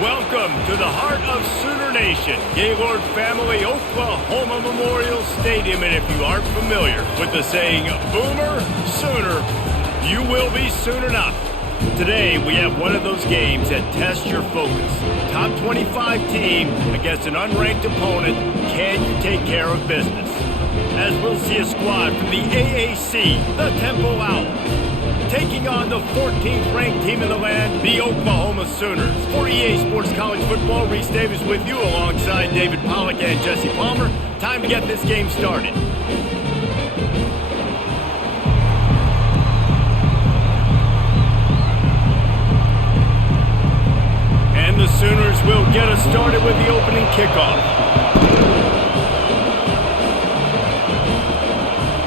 Welcome to the heart of Sooner Nation, Gaylord Family Oklahoma Memorial Stadium. And if you aren't familiar with the saying, Boomer Sooner, you will be soon enough. Today, we have one of those games that tests your focus. Top 25 team against an unranked opponent. Can you take care of business? As we'll see a squad from the AAC, the Temple Owls, taking on the 14th ranked team in the land, the Oklahoma Sooners. For EA Sports College Football, Reese Davis with you alongside David Pollack and Jesse Palmer. Time to get this game started. And the Sooners will get us started with the opening kickoff.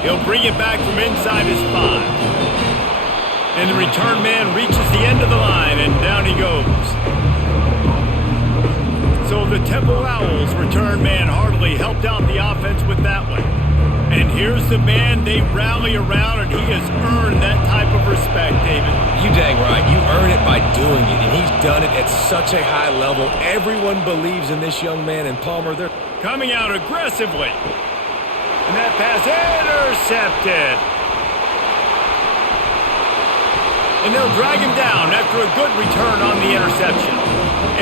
He'll bring it back from inside his 5. And the return man reaches the end of the line, and down he goes. So the Temple Owls return man hardly helped out the offense with that one. And here's the man they rally around, and he has earned that type of respect, David. You dang right. You earn it by doing it, and he's done it at such a high level. Everyone believes in this young man, and Palmer, they're coming out aggressively. And that pass intercepted. And they'll drag him down after a good return on the interception.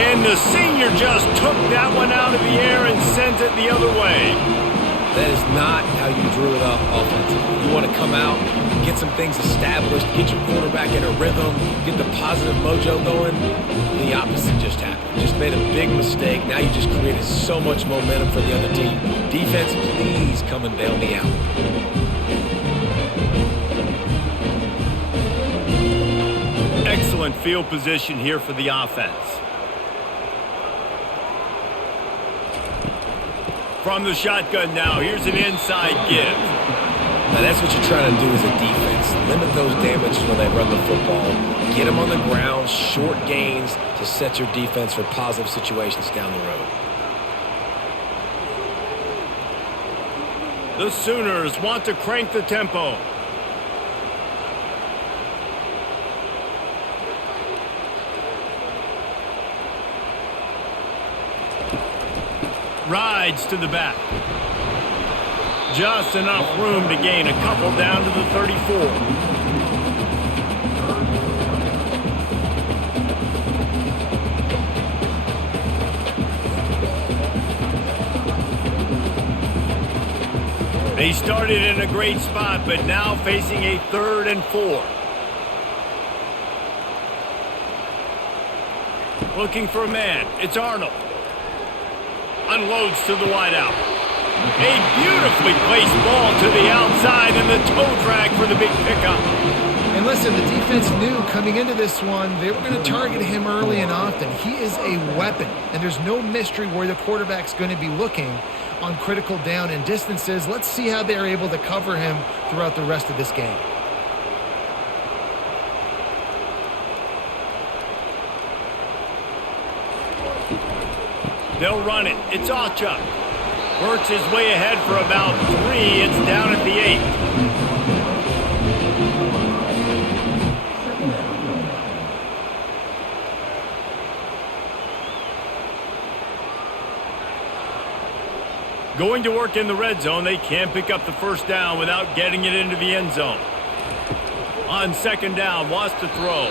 And the senior just took that one out of the air and sent it the other way. That is not how you drew it up offensively. You want to come out, get some things established, get your quarterback in a rhythm, get the positive mojo going. The opposite just happened. Just made a big mistake. Now you just created so much momentum for the other team. Defense, please come and bail me out. Excellent field position here for the offense. From the shotgun now, here's an inside give. Now that's what you're trying to do as a defense. Limit those damages when they run the football. Get them on the ground, short gains to set your defense for positive situations down the road. The Sooners want to crank the tempo. Rides to the back. Just enough room to gain a couple down to the 34. They started in a great spot, but now facing a 3rd and 4. Looking for a man. It's Arnold. Unloads to the wideout. A beautifully placed ball to the outside, and the toe drag for the big pickup. And listen, the defense knew coming into this one, they were going to target him early and often. He is a weapon, and there's no mystery where the quarterback's going to be looking on critical down and distances. Let's see how they're able to cover him throughout the rest of this game. They'll run it. It's Achuk. Works his way ahead for about 3. It's down at the 8. Going to work in the red zone. They can't pick up the first down without getting it into the end zone. On 2nd down, wants to throw.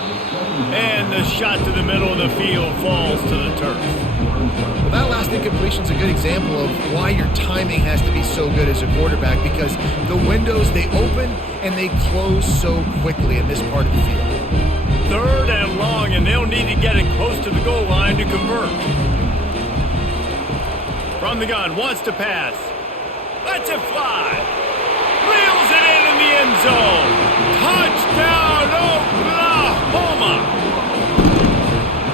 And the shot to the middle of the field falls to the turf. Well, that last incompletion is a good example of why your timing has to be so good as a quarterback, because the windows, they open and they close so quickly in this part of the field. 3rd and long, and they'll need to get it close to the goal line to convert. From the gun, wants to pass. Lets it fly. Reels it in the end zone. Touchdown, Oklahoma!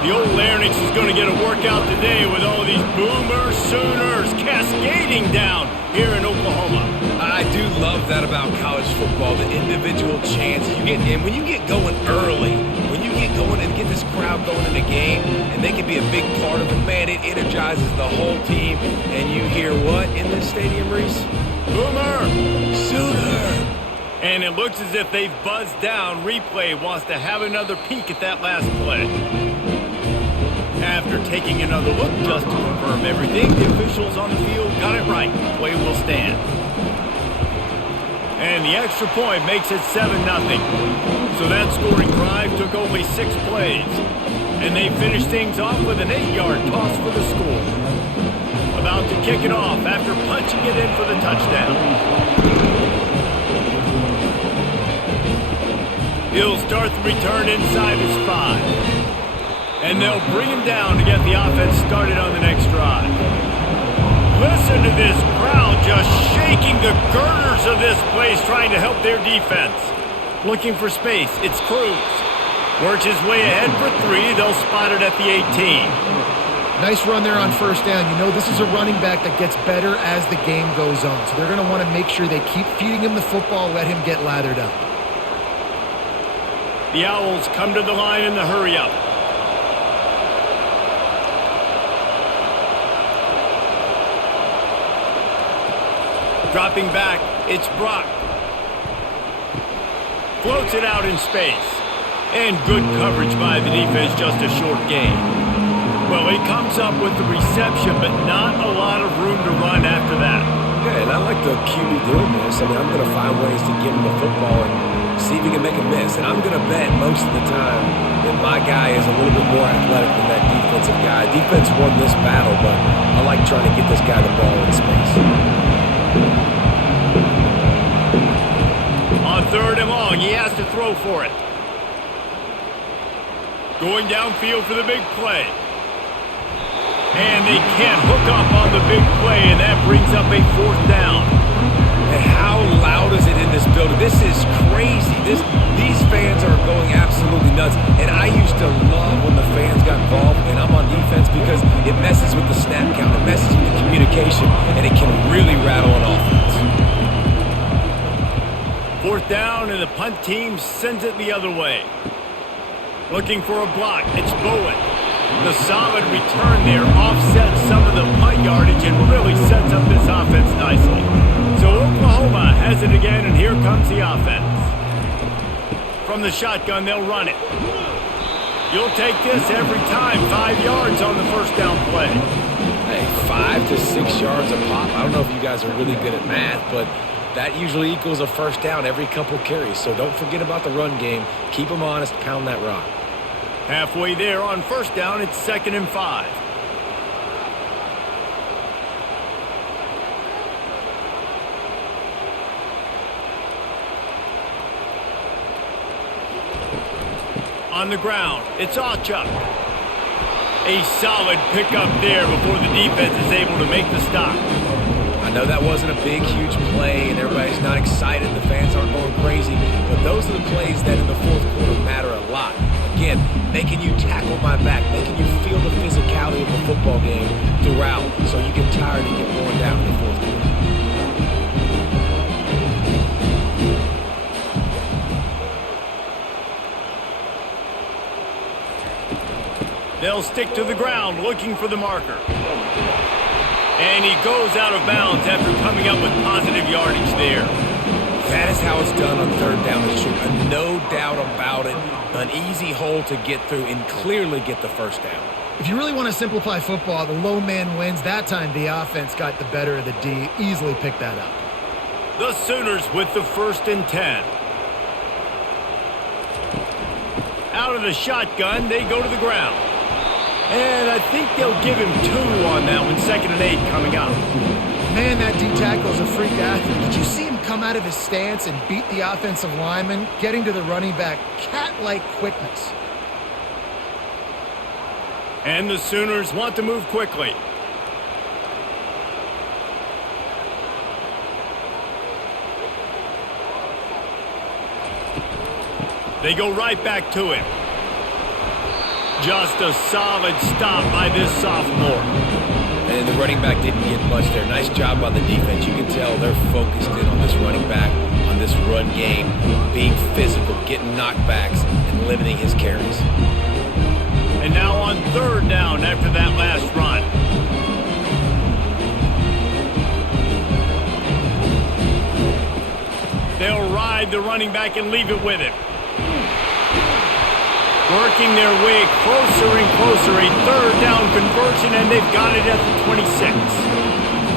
The old Larynx is going to get a workout today with all these Boomer Sooners cascading down here in Oklahoma. I do love that about college football, the individual chances you get. And when you get going early, when you get going and get this crowd going in a game, and they can be a big part of it, man, it energizes the whole team. And you hear what in this stadium, Reese? Boomer! Sooner! And it looks as if they've buzzed down. Replay wants to have another peek at that last play. After after taking another look just to confirm everything, the officials on the field got it right. Play will stand. And the extra point makes it 7-0. So that scoring drive took only 6 plays. And they finished things off with an 8-yard toss for the score. About to kick it off after punching it in for the touchdown. He'll start the return inside his 5. And they'll bring him down to get the offense started on the next drive. Listen to this crowd just shaking the girders of this place trying to help their defense. Looking for space, it's Cruz. Works his way ahead for 3. They'll spot it at the 18. Nice run there on first down. You know, this is a running back that gets better as the game goes on. So they're going to want to make sure they keep feeding him the football, let him get lathered up. The Owls come to the line in the hurry-up. Dropping back, it's Brock. Floats it out in space. And good coverage by the defense, just a short gain. Well, he comes up with the reception, but not a lot of room to run after that. Yeah, and I like the QB doing this. I mean, I'm going to find ways to get him the football and see if he can make a miss. And I'm going to bet most of the time that my guy is a little bit more athletic than that defensive guy. Defense won this battle, but I like trying to get this guy the ball in space. On 3rd and long, he has to throw for it. Going downfield for the big play. And they can't hook up on the big play, and that brings up a 4th down. And how loud is it in this building? This is crazy. These fans are going absolutely nuts. And I used to love when the fans got involved, and I'm on defense because it messes with the snap count, it messes with the communication, and it can really rattle an offense. 4th down, and the punt team sends it the other way. Looking for a block, it's Bowen. The solid return there offsets some of the punt yardage and really sets up this offense nicely. So Oklahoma has it again, and here comes the offense. From the shotgun, they'll run it. You'll take this every time. 5 yards on the first down play. Hey, 5 to 6 yards a pop. I don't know if you guys are really good at math, but that usually equals a first down every couple carries. So don't forget about the run game. Keep them honest, pound that rock. Halfway there on first down, it's 2nd and 5. On the ground, it's Achuk. A solid pickup there before the defense is able to make the stop. I know that wasn't a big, huge play, and everybody's not excited. The fans aren't going crazy, but those are the plays that in the 4th quarter matter a lot. Again, making you tackle my back, making you feel the physicality of the football game throughout so you get tired and get worn down in the 4th quarter. They'll stick to the ground looking for the marker. And he goes out of bounds after coming up with positive yardage there. That is how it's done on 3rd down and short. No doubt about it. An easy hole to get through and clearly get the first down. If you really want to simplify football, the low man wins. That time the offense got the better of the D. Easily picked that up. The Sooners with the 1st and 10. Out of the shotgun, they go to the ground. And I think they'll give him 2 on that one. 2nd and 8 coming up. Man, that D-tackle is a freak athlete. Did you see him come out of his stance and beat the offensive lineman, getting to the running back? Cat-like quickness. And the Sooners want to move quickly. They go right back to him. Just a solid stop by this sophomore. And the running back didn't get much there. Nice job by the defense. You can tell they're focused in on this running back, on this run game, being physical, getting knockbacks, and limiting his carries. And now on 3rd down after that last run. They'll ride the running back and leave it with him. Working their way closer and closer, a third down conversion, and they've got it at the 26.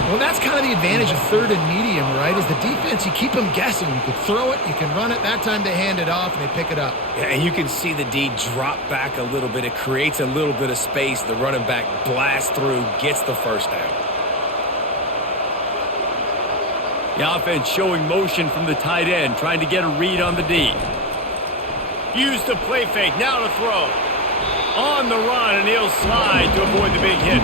Well, that's kind of the advantage of third and medium, right? Is the defense, you keep them guessing. You can throw it, you can run it. That time they hand it off, and they pick it up. Yeah, and you can see the D drop back a little bit. It creates a little bit of space. The running back blasts through, gets the first down. The offense showing motion from the tight end, trying to get a read on the D. Use the play fake, now to throw. On the run, and he'll slide to avoid the big hit.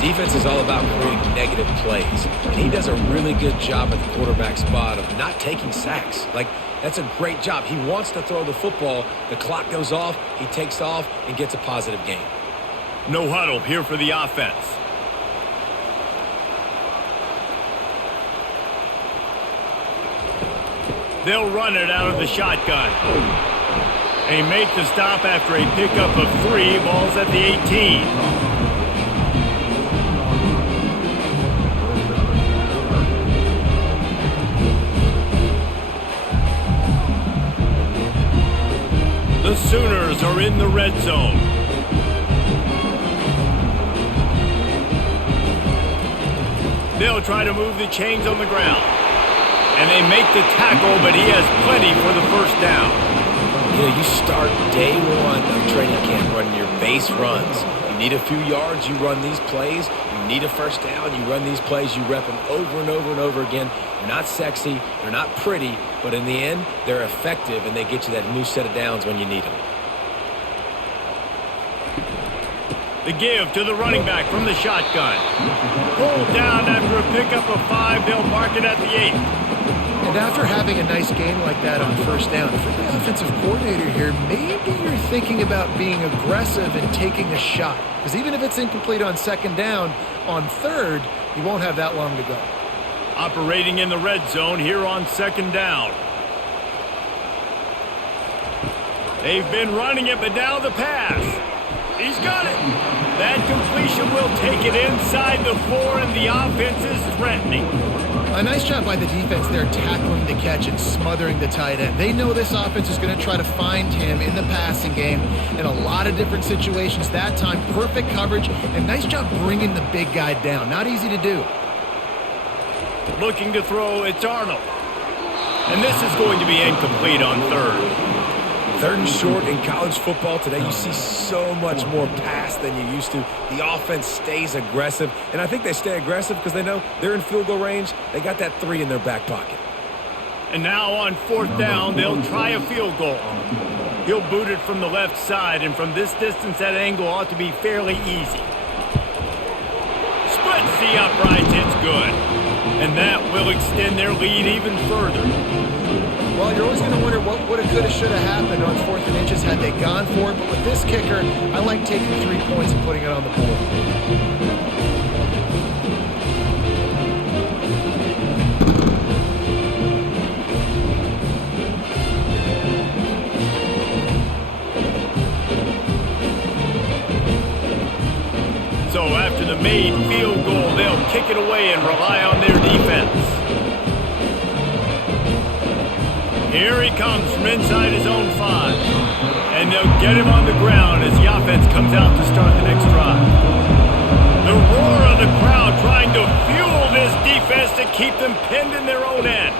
Defense is all about creating negative plays, and he does a really good job at the quarterback spot of not taking sacks. Like, that's a great job. He wants to throw the football. The clock goes off, he takes off, and gets a positive gain. No huddle here for the offense. They'll run it out of the shotgun. They make the stop after a pickup of 3, balls at the 18. The Sooners are in the red zone. They'll try to move the chains on the ground. And they make the tackle, but he has plenty for the first down. You know, you start day one of training camp running your base runs. You need a few yards, you run these plays. You need a first down, you run these plays. You rep them over and over and over again. They're not sexy, they're not pretty, but in the end, they're effective, and they get you that new set of downs when you need them. The give to the running back from the shotgun. Pulled down after a pickup of 5. They'll mark it at the 8. And after having a nice game like that on first down, for the offensive coordinator here, maybe you're thinking about being aggressive and taking a shot. Because even if it's incomplete on second down, on third, you won't have that long to go. Operating in the red zone here on second down. They've been running it, but now the pass. He's got it. That completion will take it inside the 4, and the offense is threatening. A nice job by the defense there, tackling the catch and smothering the tight end. They know this offense is going to try to find him in the passing game in a lot of different situations. That time, perfect coverage, and nice job bringing the big guy down. Not easy to do. Looking to throw, it's Arnold. And this is going to be incomplete on third. Third and short in college football today, you see so much more pass than you used to. The offense stays aggressive, and I think they stay aggressive because they know they're in field goal range. They got that 3 in their back pocket. And now on fourth down, they'll try a field goal. He'll boot it from the left side, and from this distance, that angle ought to be fairly easy. Splits the uprights, it's good. And that will extend their lead even further. Well, you're always going to wonder what woulda, coulda, shoulda happened on 4th and inches had they gone for it. But with this kicker, I like taking 3 points and putting it on the board. So after the made field goal, they'll kick it away and rely on their defense. Here he comes from inside his own 5. And they'll get him on the ground as the offense comes out to start the next drive. The roar of the crowd trying to fuel this defense to keep them pinned in their own end.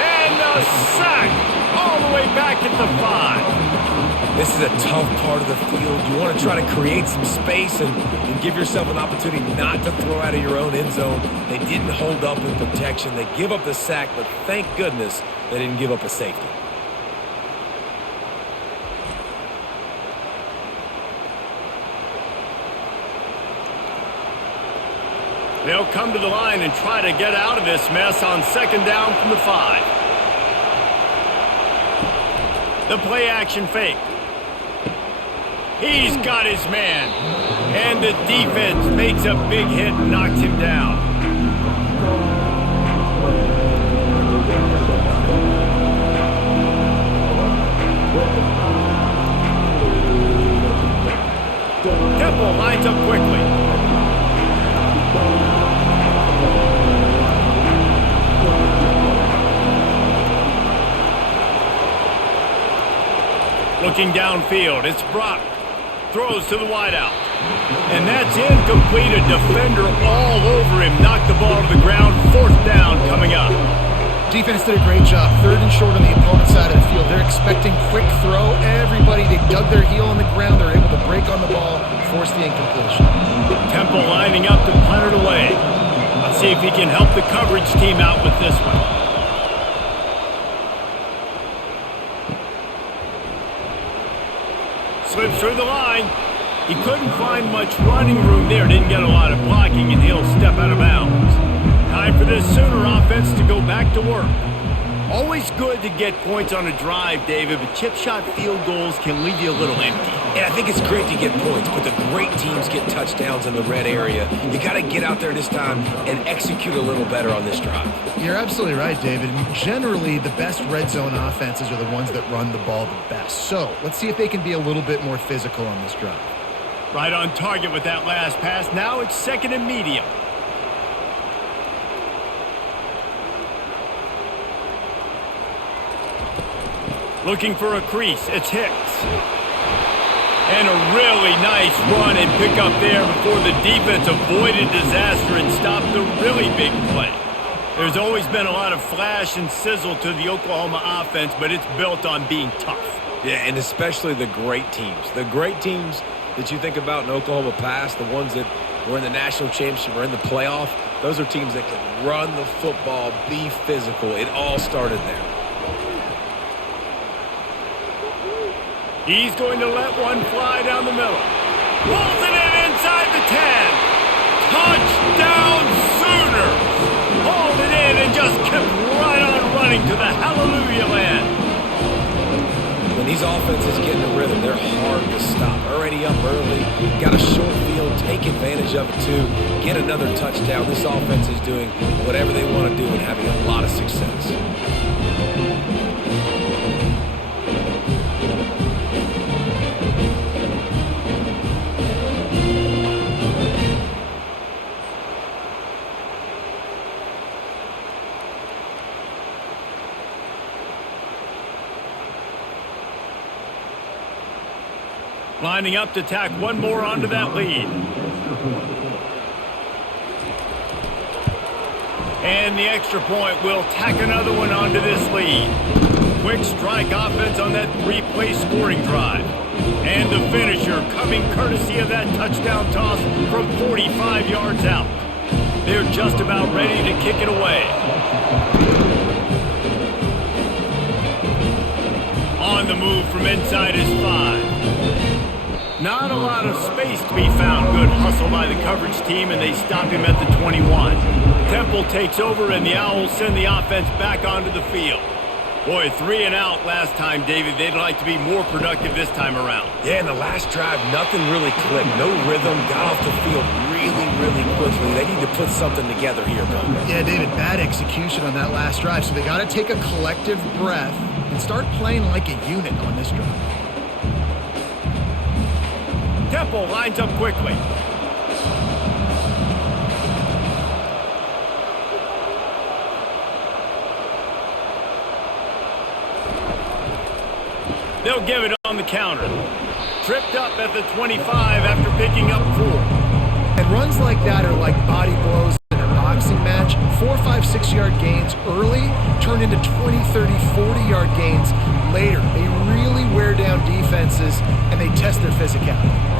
And a sack all the way back at the 5. This is a tough part of the field. You want to try to create some space and give yourself an opportunity not to throw out of your own end zone. They didn't hold up in protection. They give up the sack, but thank goodness they didn't give up a safety. They'll come to the line and try to get out of this mess on second down from the 5. The play action fake. He's got his man. And the defense makes a big hit and knocks him down. Temple lines up quickly. Looking downfield, it's Brock. Throws to the wideout. And that's incomplete. A defender all over him. Knocked the ball to the ground. 4th down coming up. Defense did a great job. 3rd and short on the opponent's side of the field. They're expecting quick throw. Everybody, they dug their heel on the ground. They're able to break on the ball, force the incompletion. Temple lining up to punt it away. Let's see if he can help the coverage team out with this one. Slips through the line. He couldn't find much running room there. Didn't get a lot of blocking, and he'll step out of bounds. Time for this Sooner offense to go back to work. Always good to get points on a drive, David, but chip shot field goals can leave you a little empty. And I think it's great to get points, but the great teams get touchdowns in the red area. You got to get out there this time and execute a little better on this drive. You're absolutely right, David. And generally, the best red zone offenses are the ones that run the ball the best. So let's see if they can be a little bit more physical on this drive. Right on target with that last pass. Now it's 2nd and medium. Looking for a crease. It's Hicks. And a really nice run and pick up there before the defense avoided disaster and stopped the really big play. There's always been a lot of flash and sizzle to the Oklahoma offense, but it's built on being tough. Yeah, and especially the great teams. The great teams that you think about in Oklahoma past, the ones that were in the national championship or in the playoff, those are teams that can run the football, be physical. It all started there. He's going to let one fly down the middle. Pulls it in inside the 10. Touchdown Sooners! Hauled it in and just kept right on running to the hallelujah land. When these offenses get in a rhythm, they're hard to stop. Already up early, got a short field, take advantage of it too, get another touchdown. This offense is doing whatever they want to do and having a lot of success. Lining up to tack one more onto that lead. And the extra point will tack another one onto this lead. Quick strike offense on that 3-play scoring drive. And the finisher coming courtesy of that touchdown toss from 45 yards out. They're just about ready to kick it away. On the move from inside his 5. Not a lot of space to be found. Good hustle by the coverage team, and they stop him at the 21. Temple takes over, and the Owls send the offense back onto the field. Boy, 3 and out last time, David. They'd like to be more productive this time around. Yeah, in the last drive, nothing really clicked. No rhythm, got off the field really quickly. They need to put something together here, Bo. Yeah, David, bad execution on that last drive, so they got to take a collective breath and start playing like a unit on this drive. Temple lines up quickly. They'll give it on the counter. Tripped up at the 25 after picking up 4. And runs like that are like body blows in a boxing match. 4, 5, 6-yard gains early turn into 20, 30, 40-yard gains later. They really wear down defenses, and they test their physicality.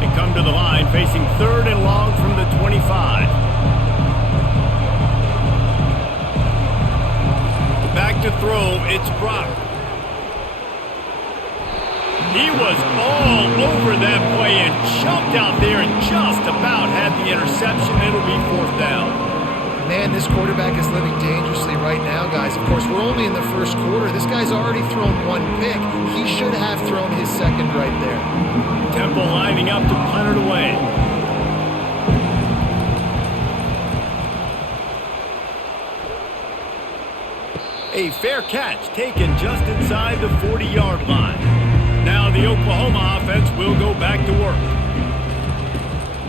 They come to the line facing 3rd and long from the 25. Back to throw, it's Brock. He was all over that play and jumped out there and just about had the interception. It'll be 4th down. Man, this quarterback is living dangerously right now, guys. Of course, we're only in the first quarter. This guy's already thrown 1 pick. He should have thrown his 2nd right there. Temple lining up to punt it away. A fair catch taken just inside the 40-yard line. Now the Oklahoma offense will go back to work.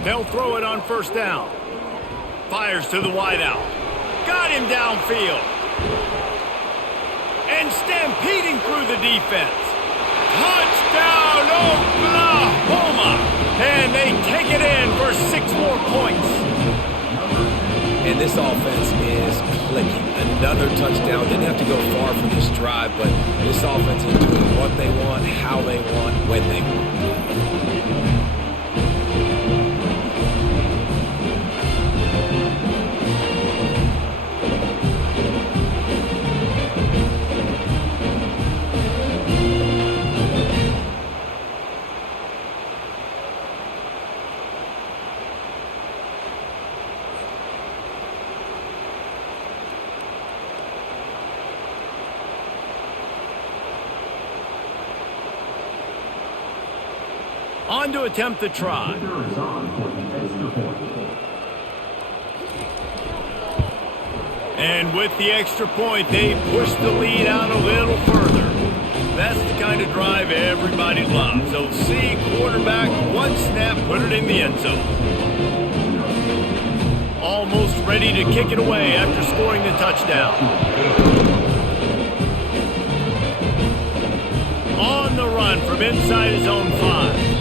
They'll throw it on 1st down. Fires to the wideout. Got him downfield. And stampeding through the defense. Touchdown, Oklahoma! And they take it in for 6 more points. And this offense is clicking. Another touchdown. Didn't have to go far for this drive, but this offense is doing what they want, how they want, when they want. On to attempt the try. And with the extra point, they push the lead out a little further. That's the kind of drive everybody loves. So see quarterback, one snap, put it in the end zone. Almost ready to kick it away after scoring the touchdown. On the run from inside his own 5.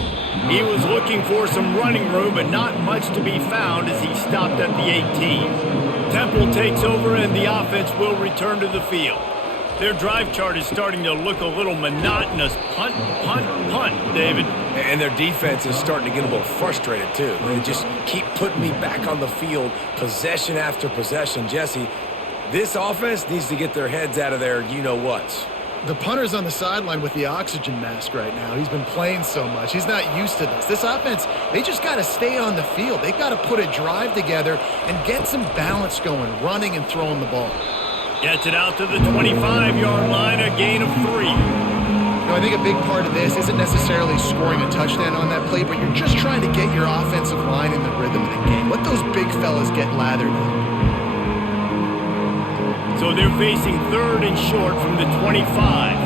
He was looking for some running room, but not much to be found as he stopped at the 18. Temple takes over, and the offense will return to the field. Their drive chart is starting to look a little monotonous. Punt, punt, punt, David. And their defense is starting to get a little frustrated, too. They just keep putting me back on the field, possession after possession. Jesse, this offense needs to get their heads out of their you-know-whats. The punter's on the sideline with the oxygen mask right now. He's been playing so much. He's not used to this. This offense, they just got to stay on the field. They've got to put a drive together and get some balance going, running and throwing the ball. Gets it out to the 25-yard line, a gain of 3. I think a big part of this isn't necessarily scoring a touchdown on that play, but you're just trying to get your offensive line in the rhythm of the game. Let those big fellas get lathered up. So they're facing 3rd and short from the 25.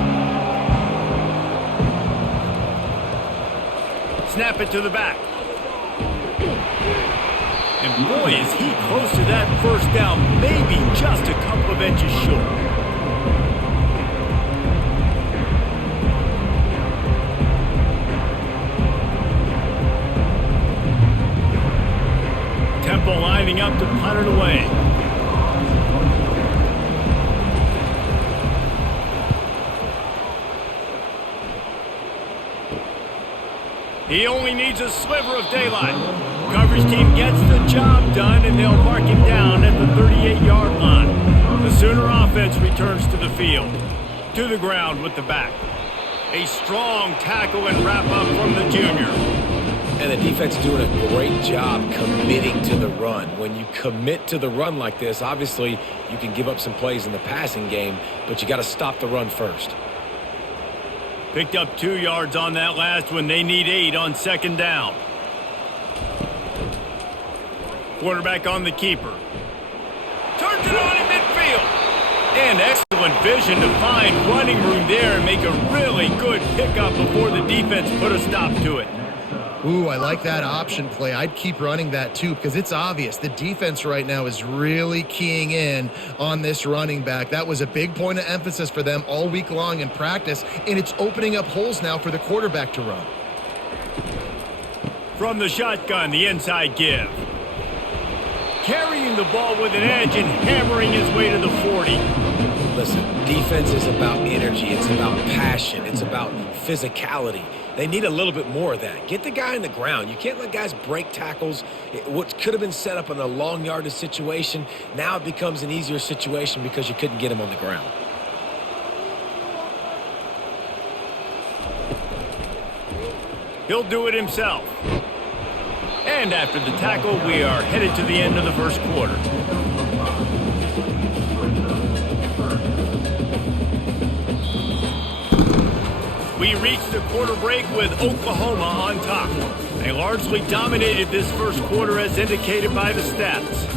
Snap it to the back. And boy, is he close to that first down, maybe just a couple of inches short. Temple lining up to punt it away. He only needs a sliver of daylight. Coverage team gets the job done, and they'll mark him down at the 38-yard line. The Sooner offense returns to the field. To the ground with the back. A strong tackle and wrap-up from the junior. And the defense doing a great job committing to the run. When you commit to the run like this, obviously you can give up some plays in the passing game, but you got to stop the run first. Picked up 2 yards on that last one. They need 8 on 2nd down. Quarterback on the keeper. Turns it on in midfield. And excellent vision to find running room there and make a really good pickup before the defense put a stop to it. Ooh, I like that option play. I'd keep running that too because it's obvious the defense right now is really keying in on this running back. That was a big point of emphasis for them all week long in practice, and it's opening up holes now for the quarterback to run. From the shotgun, the inside give. Carrying the ball with an edge and hammering his way to the 40. Listen, defense is about energy. It's about passion. It's about physicality. They need a little bit more of that. Get the guy on the ground. You can't let guys break tackles. What could have been set up in a long yardage situation, now it becomes an easier situation because you couldn't get him on the ground. He'll do it himself. And after the tackle, we are headed to the end of the first quarter. We reached the quarter break with Oklahoma on top. They largely dominated this first quarter as indicated by the stats.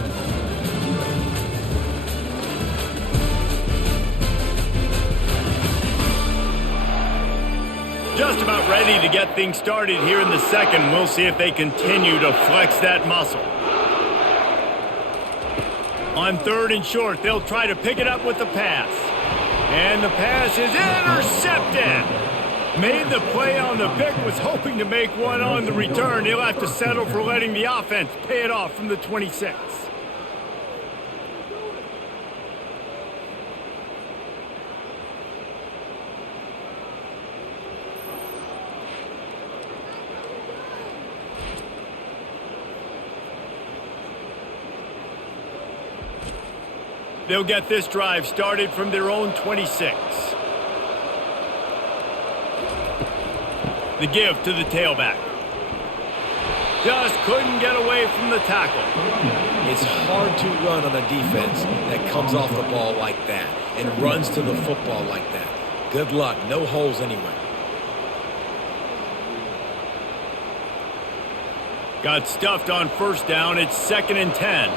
Just about ready to get things started here in the second. We'll see if they continue to flex that muscle. On 3rd and short, they'll try to pick it up with the pass. And the pass is intercepted. Made the play on the pick, was hoping to make one on the return. He'll have to settle for letting the offense pay it off from the 26. They'll get this drive started from their own 26. The give to the tailback. Just couldn't get away from the tackle. It's hard to run on a defense that comes off the ball like that and runs to the football like that. Good luck. No holes anywhere. Got stuffed on first down. It's 2nd and 10.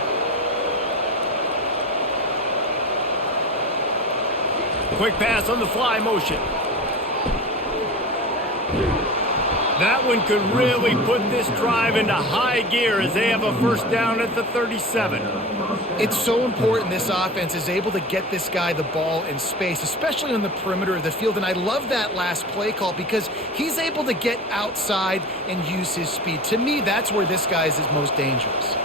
Quick pass on the fly motion. That one could really put this drive into high gear as they have a first down at the 37. It's so important this offense is able to get this guy the ball in space, especially on the perimeter of the field. And I love that last play call because he's able to get outside and use his speed. To me, that's where this guy is his most dangerous.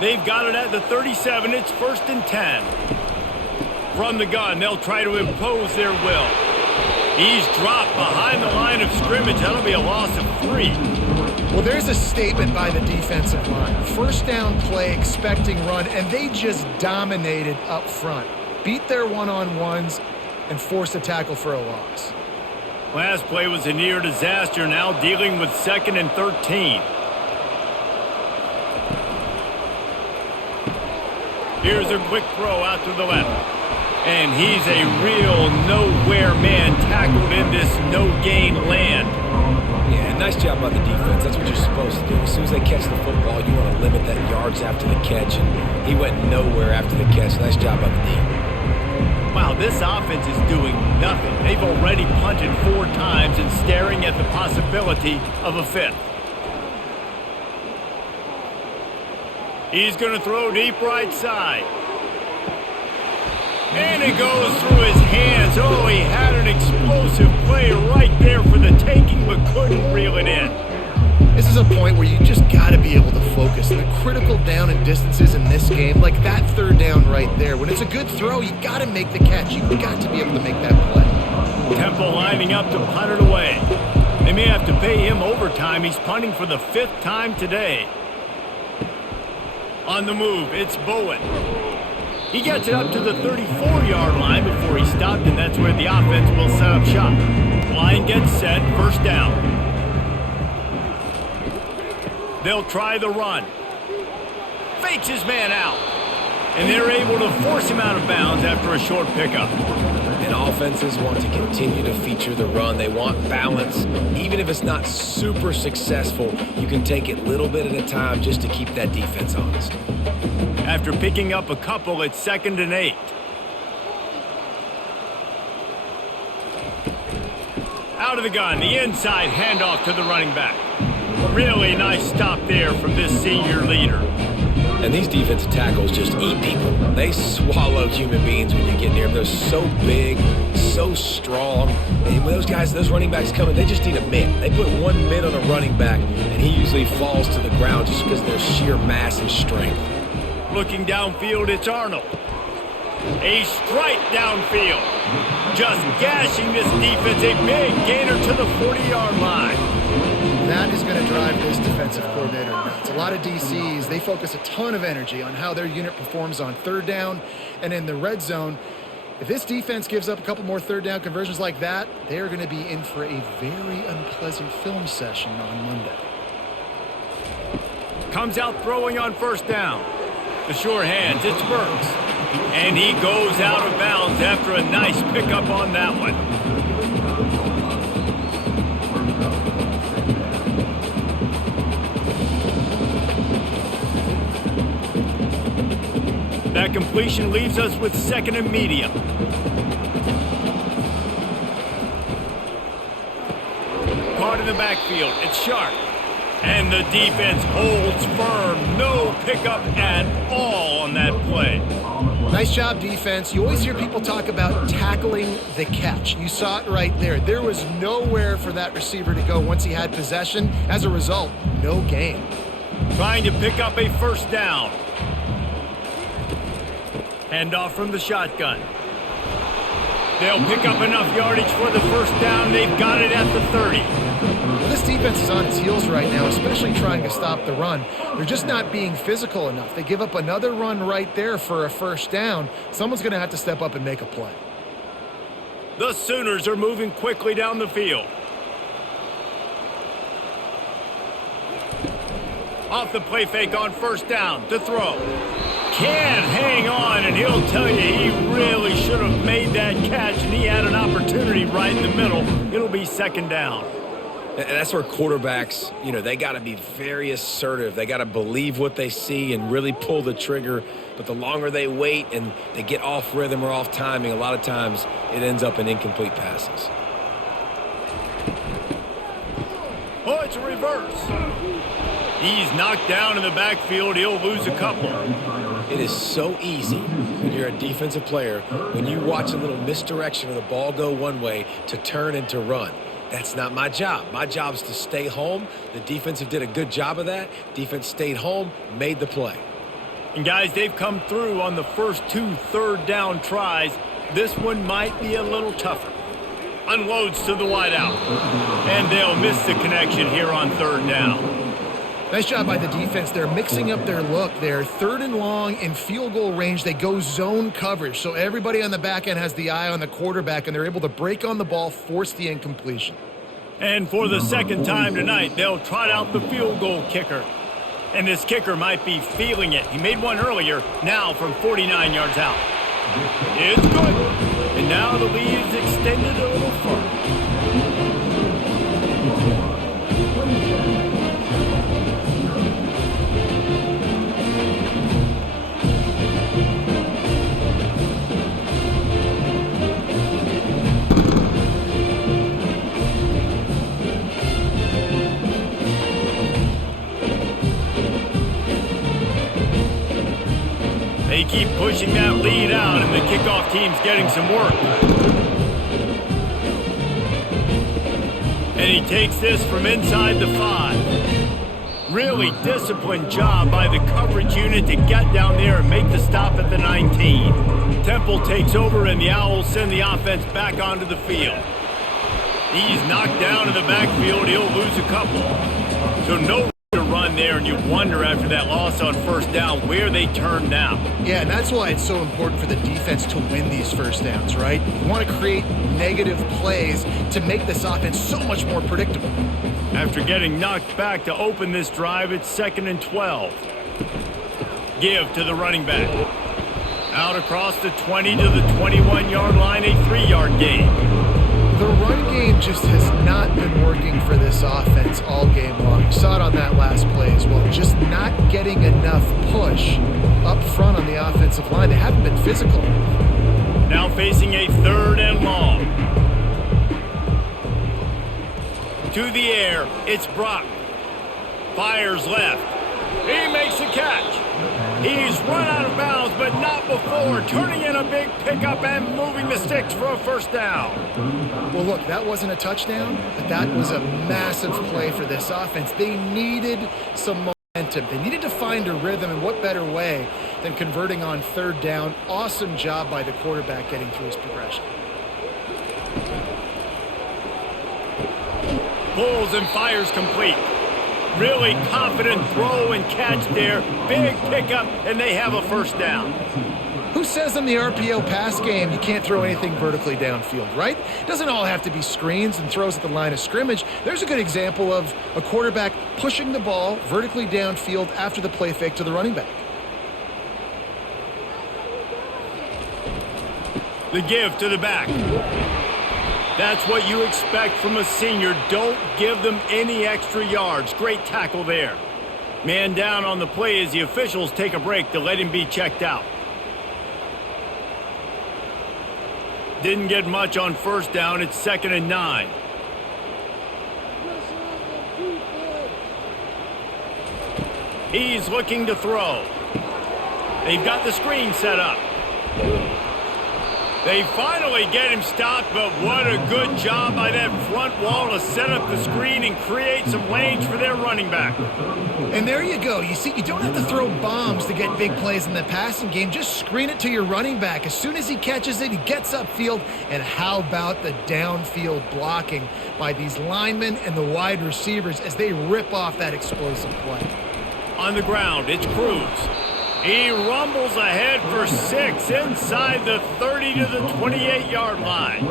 They've got it at the 37. It's 1st and 10. From the gun, they'll try to impose their will. He's dropped behind the line of scrimmage. That'll be a loss of 3. Well, there's a statement by the defensive line. First down play, expecting run, and they just dominated up front. Beat their one-on-ones and forced a tackle for a loss. Last play was a near disaster, now dealing with 2nd and 13. Here's a quick throw out to the left. And he's a real nowhere man tackled in this no-gain land. Yeah, nice job by the defense. That's what you're supposed to do. As soon as they catch the football, you want to limit that yards after the catch. And he went nowhere after the catch. Nice job by the D. Wow, this offense is doing nothing. They've already punted 4 times and staring at the possibility of a 5th. He's going to throw deep right side. And it goes through his hands. Oh, he had an explosive play right there for the taking, but couldn't reel it in. This is a point where you just got to be able to focus. And the critical down and distances in this game, like that 3rd down right there, when it's a good throw, you got to make the catch. You've got to be able to make that play. Temple lining up to punt it away. They may have to pay him overtime. He's punting for the 5th time today. On the move, it's Bowen. He gets it up to the 34-yard line before he stopped, and that's where the offense will set up shop. Line gets set, first down. They'll try the run. Fakes his man out. And they're able to force him out of bounds after a short pickup. And offenses want to continue to feature the run. They want balance. Even if it's not super successful, you can take it little bit at a time just to keep that defense honest. After picking up a couple, it's 2nd and 8. Out of the gun, the inside handoff to the running back. Really nice stop there from this senior leader. And these defensive tackles just eat people. They swallow human beings when you get near them. They're so big, so strong. And when those guys, those running backs come in, they just need a mitt. They put 1 mitt on a running back, and he usually falls to the ground just because of their sheer mass and strength. Looking downfield, it's Arnold. A strike downfield. Just gashing this defense. A big gainer to the 40-yard line. That is going to drive this defensive coordinator nuts. A lot of DCs, they focus a ton of energy on how their unit performs on 3rd down and in the red zone. If this defense gives up a couple more 3rd down conversions like that, they're going to be in for a very unpleasant film session on Monday. Comes out throwing on first down. The sure hands, it's Burks. And he goes out of bounds after a nice pickup on that one. That completion leaves us with 2nd and medium. Caught in the backfield, it's Sharp. And the defense holds firm. No pickup at all on that play. Nice job, defense. You always hear people talk about tackling the catch. You saw it right there. There was nowhere for that receiver to go once he had possession. As a result, no gain. Trying to pick up a first down. Handoff from the shotgun. They'll pick up enough yardage for the first down. They've got it at the 30. Well, this defense is on its heels right now, especially trying to stop the run. They're just not being physical enough. They give up another run right there for a first down. Someone's going to have to step up and make a play. The Sooners are moving quickly down the field. Off the play fake on first down to throw. Can't hang on, and he'll tell you he really should have made that catch, and he had an opportunity right in the middle. It'll be second down. And that's where quarterbacks, they got to be very assertive. They got to believe what they see and really pull the trigger. But the longer they wait and they get off rhythm or off timing, a lot of times it ends up in incomplete passes. Oh, it's a reverse. He's knocked down in the backfield. He'll lose a couple. It is so easy when you're a defensive player, when you watch a little misdirection of the ball go one way, to turn and to run. That's not my job. My job is to stay home. The defensive did a good job of that. Defense stayed home, made the play. And guys, they've come through on the first 2 third down tries. This one might be a little tougher. Unloads to the wideout. And they'll miss the connection here on third down. Nice job by the defense. They're mixing up their look. They're third and long in field goal range. They go zone coverage. So everybody on the back end has the eye on the quarterback, and they're able to break on the ball, force the incompletion. And for the second time tonight, they'll trot out the field goal kicker. And this kicker might be feeling it. He made one earlier, now from 49 yards out. It's good. And now the lead is extended a little further. They keep pushing that lead out, and the kickoff team's getting some work. And he takes this from inside the 5. Really disciplined job by the coverage unit to get down there and make the stop at the 19. Temple takes over, and the Owls send the offense back onto the field. He's knocked down in the backfield. He'll lose a couple. So no run there, and you wonder after that loss on first down where they turn now. Yeah, and that's why it's so important for the defense to win these first downs, right? You want to create negative plays to make this offense so much more predictable. After getting knocked back to open this drive, it's 2nd and 12. Give to the running back. Out across the 20 to the 21-yard line, a 3-yard gain. The run game just has not been working for this offense all game long. You saw it on that last play as well. Just not getting enough push up front on the offensive line. They haven't been physical. Now facing a 3rd and long. To the air, it's Brock. Fires left. He makes the catch. He's run out of bounds, but not before turning in a big pickup and moving the sticks for a first down. Well, look, that wasn't a touchdown, but that was a massive play for this offense. They needed some momentum. They needed to find a rhythm, and what better way than converting on third down. Awesome job by the quarterback getting through his progression. Pulls and fires complete. Really confident throw and catch there. Big pickup, and they have a first down. Who says in the RPO pass game you can't throw anything vertically downfield, right? It doesn't all have to be screens and throws at the line of scrimmage. There's a good example of a quarterback pushing the ball vertically downfield after the play fake to the running back. The give to the back. That's what you expect from a senior. Don't give them any extra yards. Great tackle there. Man down on the play as the officials take a break to let him be checked out. Didn't get much on first down. It's 2nd and 9. He's looking to throw. They've got the screen set up. They finally get him stopped, but what a good job by that front wall to set up the screen and create some lanes for their running back. And there you go. You see, you don't have to throw bombs to get big plays in the passing game. Just screen it to your running back. As soon as he catches it, he gets upfield. And how about the downfield blocking by these linemen and the wide receivers as they rip off that explosive play? On the ground, it's Cruz. He rumbles ahead for 6 inside the 30 to the 28-yard line.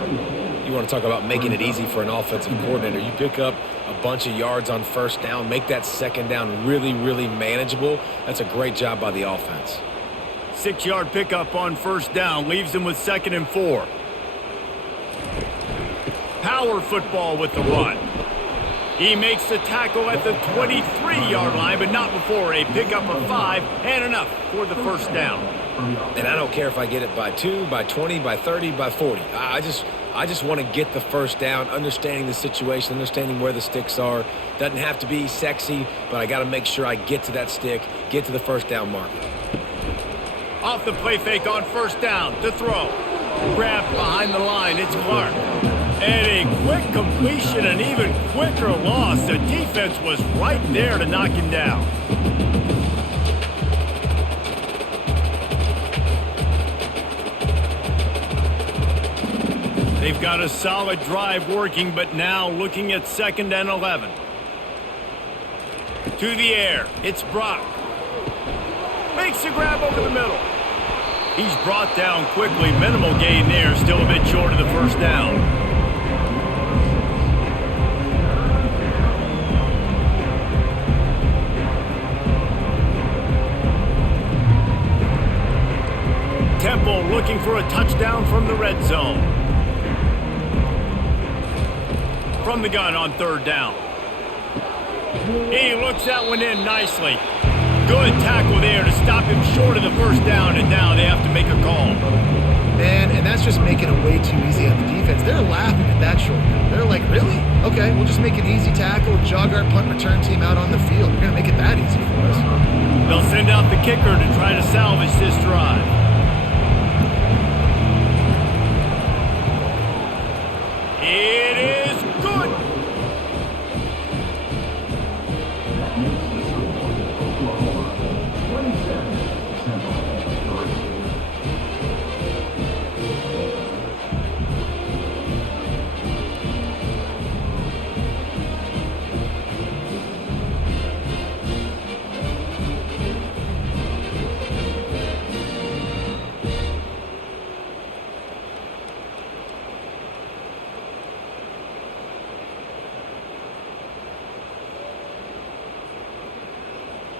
You want to talk about making it easy for an offensive coordinator. You pick up a bunch of yards on first down, make that second down really, really manageable. That's a great job by the offense. 6-yard pickup on first down leaves them with 2nd and 4. Power football with the run. He makes the tackle at the 23-yard line, but not before a pickup of 5 and enough for the first down. And I don't care if I get it by 2, by 20, by 30, by 40. I just want to get the first down, understanding the situation, understanding where the sticks are. Doesn't have to be sexy, but I got to make sure I get to that stick, get to the first down marker. Off the play fake on first down to throw. Grabbed behind the line, it's Clark. And a quick completion, an even quicker loss. The defense was right there to knock him down. They've got a solid drive working, but now looking at 2nd and 11. To the air, it's Brock. Makes the grab over the middle. He's brought down quickly. Minimal gain there, still a bit short of the first down. Temple looking for a touchdown from the red zone. From the gun on 3rd down. He looks that one in nicely. Good tackle there to stop him short of the first down, and now they have to make a call. Man, and that's just making it way too easy on the defense. They're laughing at that short down. They're like, really? Okay, we'll just make an easy tackle, jog our punt return team out on the field. We're going to make it that easy for us. They'll send out the kicker to try to salvage this drive. It is good.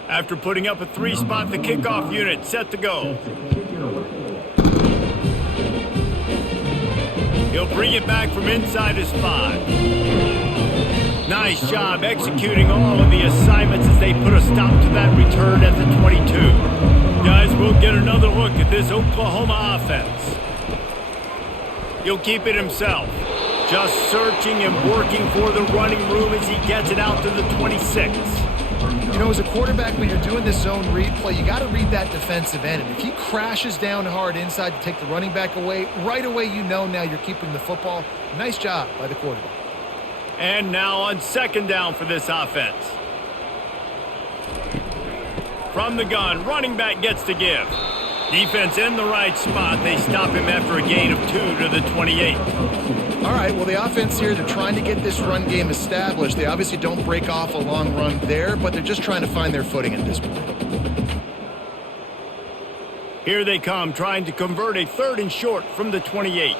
After putting up a 3-spot, the kickoff unit set to go. He'll bring it back from inside his 5. Nice job executing all of the assignments as they put a stop to that return at the 22. Guys, we'll get another look at this Oklahoma offense. He'll keep it himself. Just searching and working for the running room as he gets it out to the 26. You know, as a quarterback, when you're doing this zone read play, you got to read that defensive end. And if he crashes down hard inside to take the running back away, right away you know now you're keeping the football. Nice job by the quarterback. And now on 2nd down for this offense. From the gun, running back gets to give. Defense in the right spot. They stop him after a gain of 2 to the 28. All right, well, the offense here, they're trying to get this run game established. They obviously don't break off a long run there, but they're just trying to find their footing at this point. Here they come, trying to convert a 3rd and short from the 28.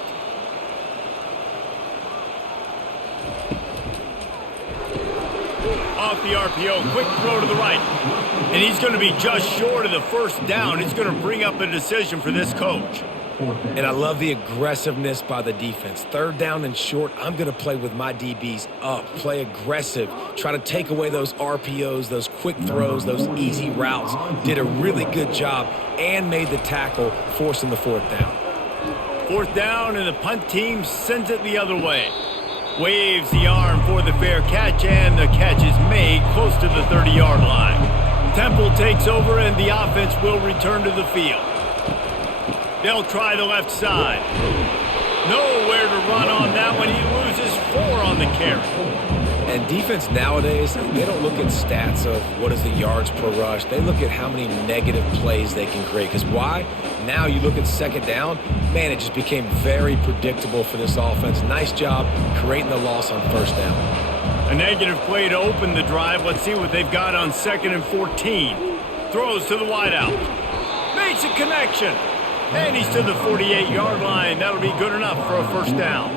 Off the RPO, quick throw to the right. And he's going to be just short of the first down. It's going to bring up a decision for this coach. And I love the aggressiveness by the defense. 3rd down and short, I'm going to play with my DBs up, play aggressive, try to take away those RPOs, those quick throws, those easy routes. Did a really good job and made the tackle, forcing the 4th down. 4th down, and the punt team sends it the other way. Waves the arm for the fair catch, and the catch is made close to the 30-yard line. Temple takes over, and the offense will return to the field. They'll try the left side. Nowhere to run on that one. He loses 4 on the carry. And defense nowadays, they don't look at stats of what is the yards per rush. They look at how many negative plays they can create. Because why? Now you look at second down, man, it just became very predictable for this offense. Nice job creating the loss on first down. A negative play to open the drive. Let's see what they've got on 2nd and 14. Throws to the wideout. Makes a connection. And he's to the 48-yard line. That'll be good enough for a first down.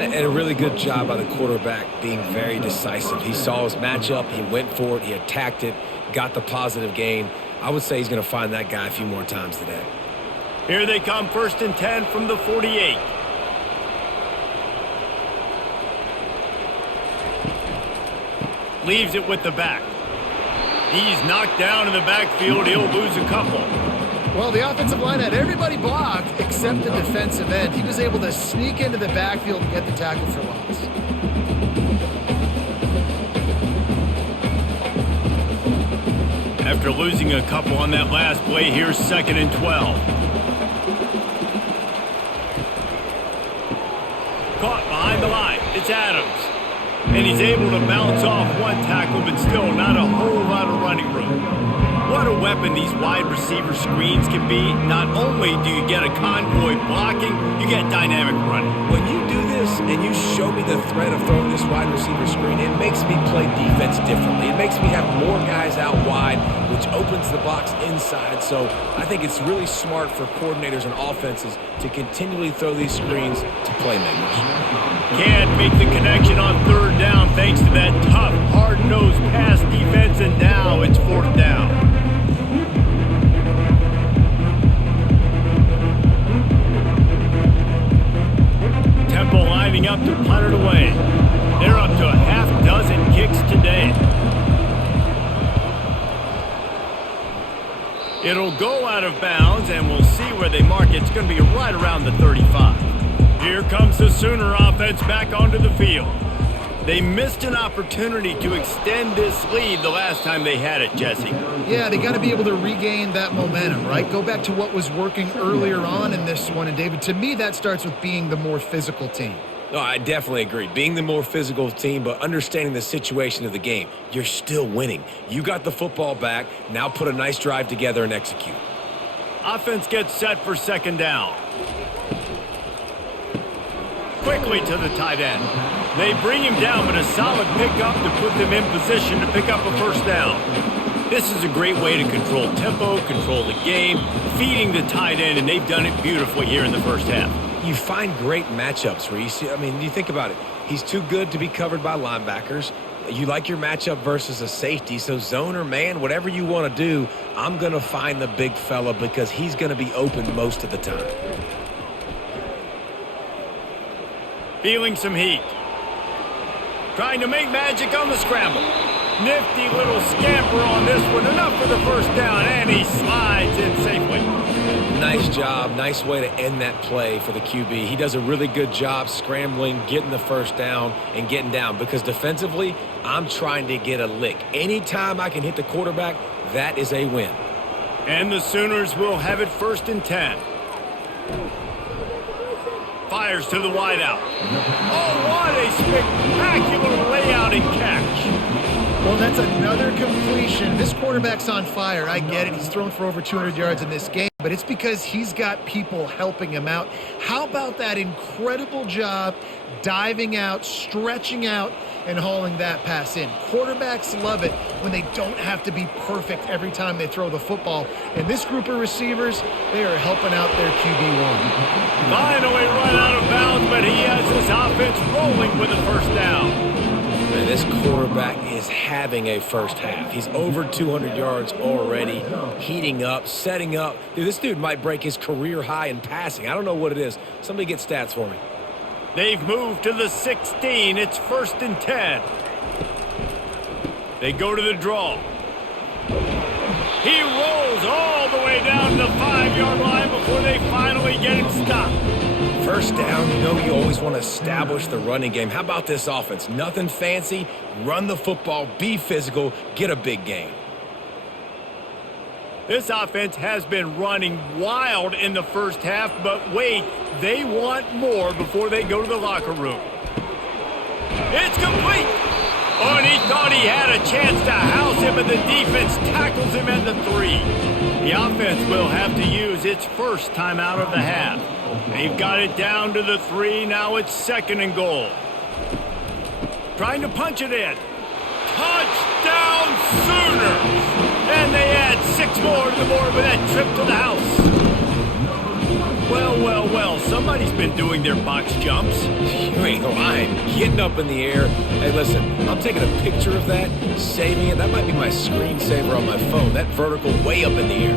And a really good job by the quarterback being very decisive. He saw his matchup, he went for it, he attacked it, got the positive gain. I would say he's going to find that guy a few more times today. Here they come, 1st and 10 from the 48. Leaves it with the back. He's knocked down in the backfield. He'll lose a couple. Well, the offensive line had everybody blocked except the defensive end. He was able to sneak into the backfield and get the tackle for loss. After losing a couple on that last play, here's 2nd and 12. Caught behind the line. It's Adams. And he's able to bounce off one tackle, but still not a whole lot of running room. What a weapon these wide receiver screens can be. Not only do you get a convoy blocking, you get dynamic running. When you do this and you show me the threat of throwing this wide receiver screen, it makes me play defense differently. It makes me have more guys out wide, which opens the box inside. So I think it's really smart for coordinators and offenses to continually throw these screens to playmakers. Can't make the connection on 3rd down thanks to that tough, hard-nosed pass defense, and now it's 4th down. Temple lining up to punt it away. They're up to a half dozen kicks today. It'll go out of bounds, and we'll see where they mark it. It's going to be right around the 35. Here comes the Sooner offense back onto the field. They missed an opportunity to extend this lead the last time they had it, Jesse. Yeah, they got to be able to regain that momentum, right? Go back to what was working earlier on in this one. And, David, to me, that starts with being the more physical team. No, I definitely agree. Being the more physical team, but understanding the situation of the game. You're still winning. You got the football back. Now put a nice drive together and execute. Offense gets set for 2nd down. Quickly to the tight end. They bring him down, but a solid pickup to put them in position to pick up a first down. This is a great way to control tempo, control the game, feeding the tight end, and they've done it beautifully here in the first half. You find great matchups where you see, I mean, you think about it. He's too good to be covered by linebackers. You like your matchup versus a safety, so zone or man, whatever you want to do, I'm going to find the big fella because he's going to be open most of the time. Feeling some heat. Trying to make magic on the scramble. Nifty little scamper on this one. Enough for the first down, and he slides in safely. Nice job. Nice way to end that play for the QB. He does a really good job scrambling, getting the first down, and getting down. Because defensively, I'm trying to get a lick. Anytime I can hit the quarterback, that is a win. And the Sooners will have it 1st and 10. Fires to the wideout. Oh, what a spectacular layout and catch. Well, that's another completion. This quarterback's on fire. I get it. He's thrown for over 200 yards in this game, but it's because he's got people helping him out. How about that incredible job diving out, stretching out, and hauling that pass in? Quarterbacks love it when they don't have to be perfect every time they throw the football. And this group of receivers, they are helping out their QB1. Finally run out of bounds, but he has his offense rolling with a first down. Man, this quarterback is having a first half. He's over 200 yards already, heating up, setting up. Dude, this dude might break his career high in passing. I don't know what it is. Somebody get stats for me. They've moved to the 16. It's 1st and 10. They go to the draw. He rolls all the way down to the 5-yard line before they finally get him stopped. First down, you know you always want to establish the running game. How about this offense? Nothing fancy. Run the football, be physical, get a big gain. This offense has been running wild in the first half, but wait, they want more before they go to the locker room. It's complete! Oh, and he thought he had a chance to house him, but the defense tackles him at the 3. The offense will have to use its first timeout of the half. They've got it down to the 3. Now it's 2nd and goal. Trying to punch it in. Touchdown Sooners! And they add 6 more to the board with that trip to the house. Well, well, well, somebody's been doing their box jumps. You ain't lying. Getting up in the air. Hey, listen, I'm taking a picture of that, saving it. That might be my screensaver on my phone. That vertical way up in the air.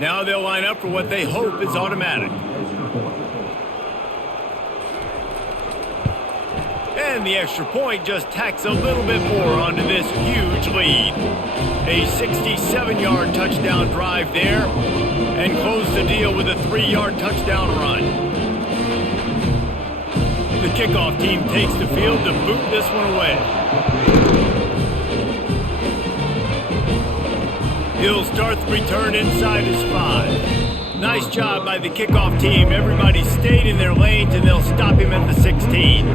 Now they'll line up for what they hope is automatic. And the extra point just tacks a little bit more onto this huge lead. A 67-yard touchdown drive there, and close the deal with a 3-yard touchdown run. The kickoff team takes the field to boot this one away. He'll start the return inside his 5. Nice job by the kickoff team. Everybody stayed in their lanes, and they'll stop him at the 16.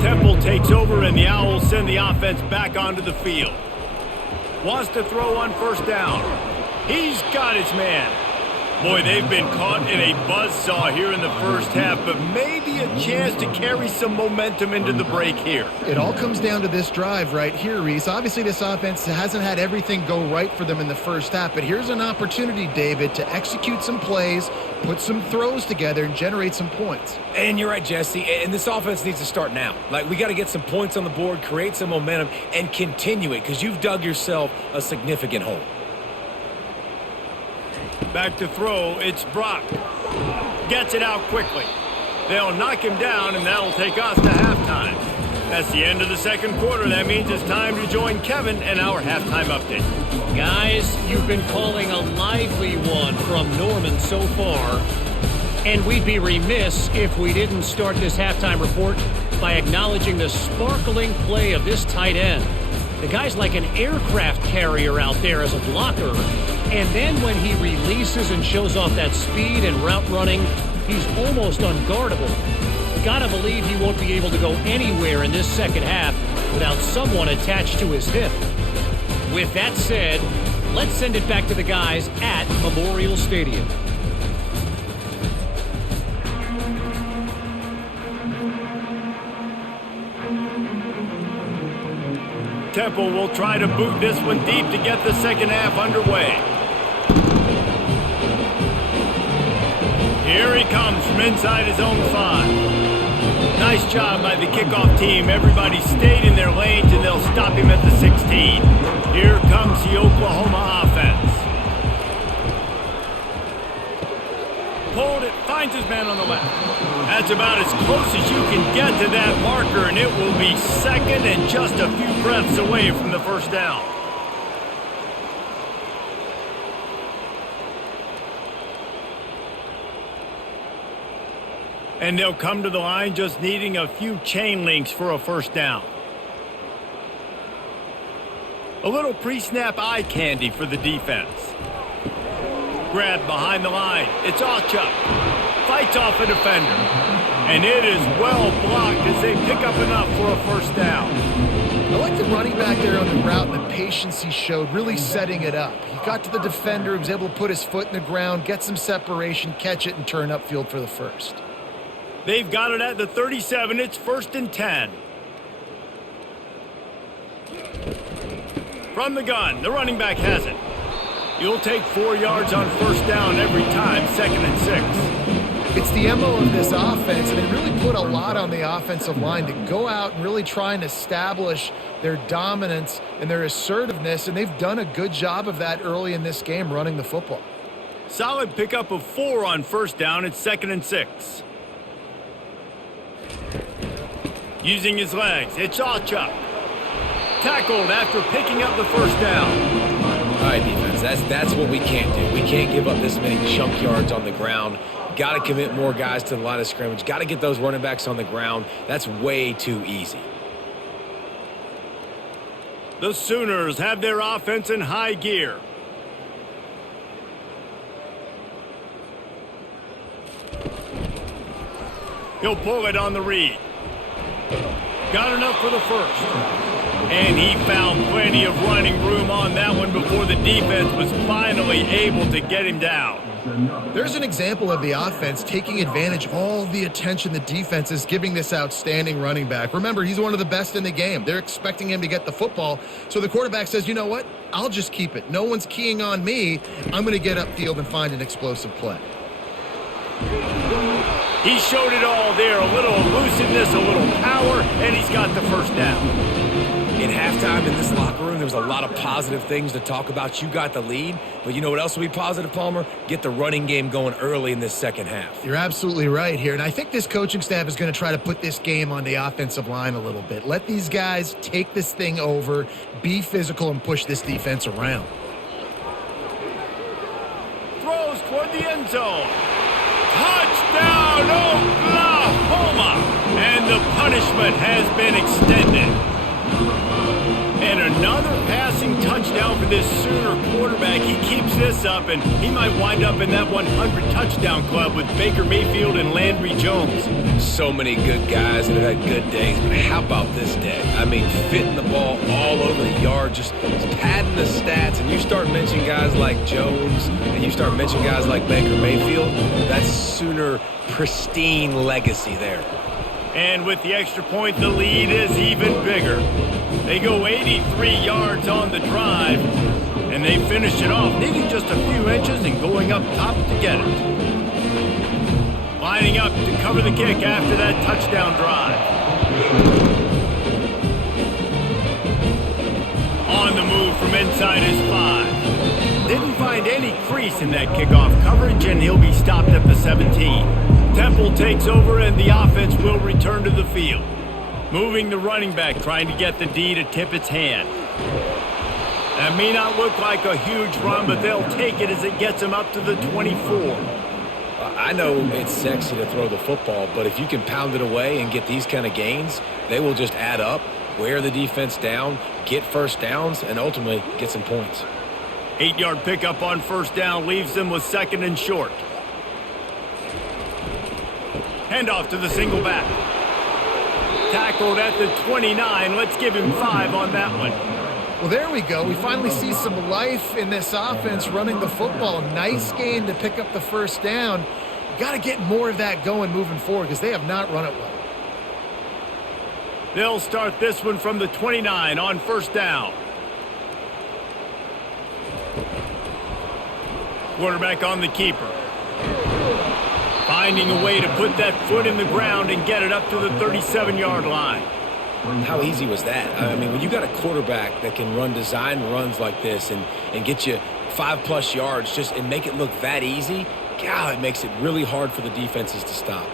Temple takes over, and the Owls send the offense back onto the field. Wants to throw on 1st down. He's got his man. Boy, they've been caught in a buzzsaw here in the first half, but maybe a chance to carry some momentum into the break here. It all comes down to this drive right here, Reese. Obviously, this offense hasn't had everything go right for them in the first half, but here's an opportunity, David, to execute some plays, put some throws together, and generate some points. And you're right, Jesse, and this offense needs to start now. Like, we got to get some points on the board, create some momentum, and continue it, because you've dug yourself a significant hole. Back to throw, it's Brock. Gets it out quickly. They'll knock him down, and that'll take us to halftime. That's the end of the second quarter. That means it's time to join Kevin and our halftime update. Guys, you've been calling a lively one from Norman so far. And we'd be remiss if we didn't start this halftime report by acknowledging the sparkling play of this tight end. The guy's like an aircraft carrier out there as a blocker. And then when he releases and shows off that speed and route running, he's almost unguardable. Gotta believe he won't be able to go anywhere in this second half without someone attached to his hip. With that said, let's send it back to the guys at Memorial Stadium. Temple will try to boot this one deep to get the second half underway. Here he comes from inside his own 5. Nice job by the kickoff team. Everybody stayed in their lanes, and they'll stop him at the 16. Here comes the Oklahoma offense. Pulled it, finds his man on the left. That's about as close as you can get to that marker, and it will be second and just a few breaths away from the first down. And they'll come to the line just needing a few chain links for a first down. A little pre-snap eye candy for the defense. Grabbed behind the line. It's Alchuk. Fights off a defender. And it is well blocked as they pick up enough for a first down. I like the running back there on the route and the patience he showed, really setting it up. He got to the defender, he was able to put his foot in the ground, get some separation, catch it, and turn upfield for the first. They've got it at the 37. It's 1st and 10. From the gun, the running back has it. You'll take 4 yards on first down every time, 2nd and 6. It's the MO of this offense, and they really put a lot on the offensive line to go out and really try and establish their dominance and their assertiveness, and they've done a good job of that early in this game running the football. Solid pickup of 4 on first down. It's 2nd and 6. Using his legs, it's Alchuk. Tackled after picking up the first down. All right, defense, that's what we can't do. We can't give up this many chunk yards on the ground. Got to commit more guys to the line of scrimmage. Got to get those running backs on the ground. That's way too easy. The Sooners have their offense in high gear. He'll pull it on the read. Got enough for the first. And he found plenty of running room on that one before the defense was finally able to get him down. There's an example of the offense taking advantage of all the attention the defense is giving this outstanding running back. Remember, he's one of the best in the game. They're expecting him to get the football. So the quarterback says, you know what? I'll just keep it. No one's keying on me. I'm going to get upfield and find an explosive play. He showed it all there. A little elusiveness, a little power, and he's got the first down. In halftime in this locker room, there was a lot of positive things to talk about. You got the lead, but you know what else will be positive, Palmer? Get the running game going early in this second half. You're absolutely right here, and I think this coaching staff is going to try to put this game on the offensive line a little bit. Let these guys take this thing over, be physical, and push this defense around. Throws toward the end zone. Touchdown, Oklahoma! And the punishment has been extended. And another passing touchdown for this Sooner quarterback. He keeps this up, and he might wind up in that 100 touchdown club with Baker Mayfield and Landry Jones. So many good guys that have had good days, but how about this day? I mean, fitting the ball all over the yard, just padding the stats, and you start mentioning guys like Jones, and you start mentioning guys like Baker Mayfield, that's Sooner pristine legacy there. And with the extra point, the lead is even bigger. They go 83 yards on the drive, and they finish it off, needing just a few inches and going up top to get it. Lining up to cover the kick after that touchdown drive. On the move from inside his 5. Didn't find any crease in that kickoff coverage, and he'll be stopped at the 17. Temple takes over, and the offense will return to the field. Moving the running back, trying to get the D to tip its hand. That may not look like a huge run, but they'll take it as it gets them up to the 24. I know it's sexy to throw the football, but if you can pound it away and get these kind of gains, they will just add up, wear the defense down, get first downs, and ultimately get some points. 8-yard pickup on first down leaves them with second and short. Handoff to the single back. Tackled at the 29. Let's give him 5 on that one. Well, there we go. We finally see some life in this offense running the football. Nice game to pick up the first down. You got to get more of that going moving forward because they have not run it well. They'll start this one from the 29 on first down. Quarterback on the keeper. Finding a way to put that foot in the ground and get it up to the 37-yard line. How easy was that? I mean, when you got a quarterback that can run design runs like this and get you 5+ yards just and make it look that easy, God, it makes it really hard for the defenses to stop.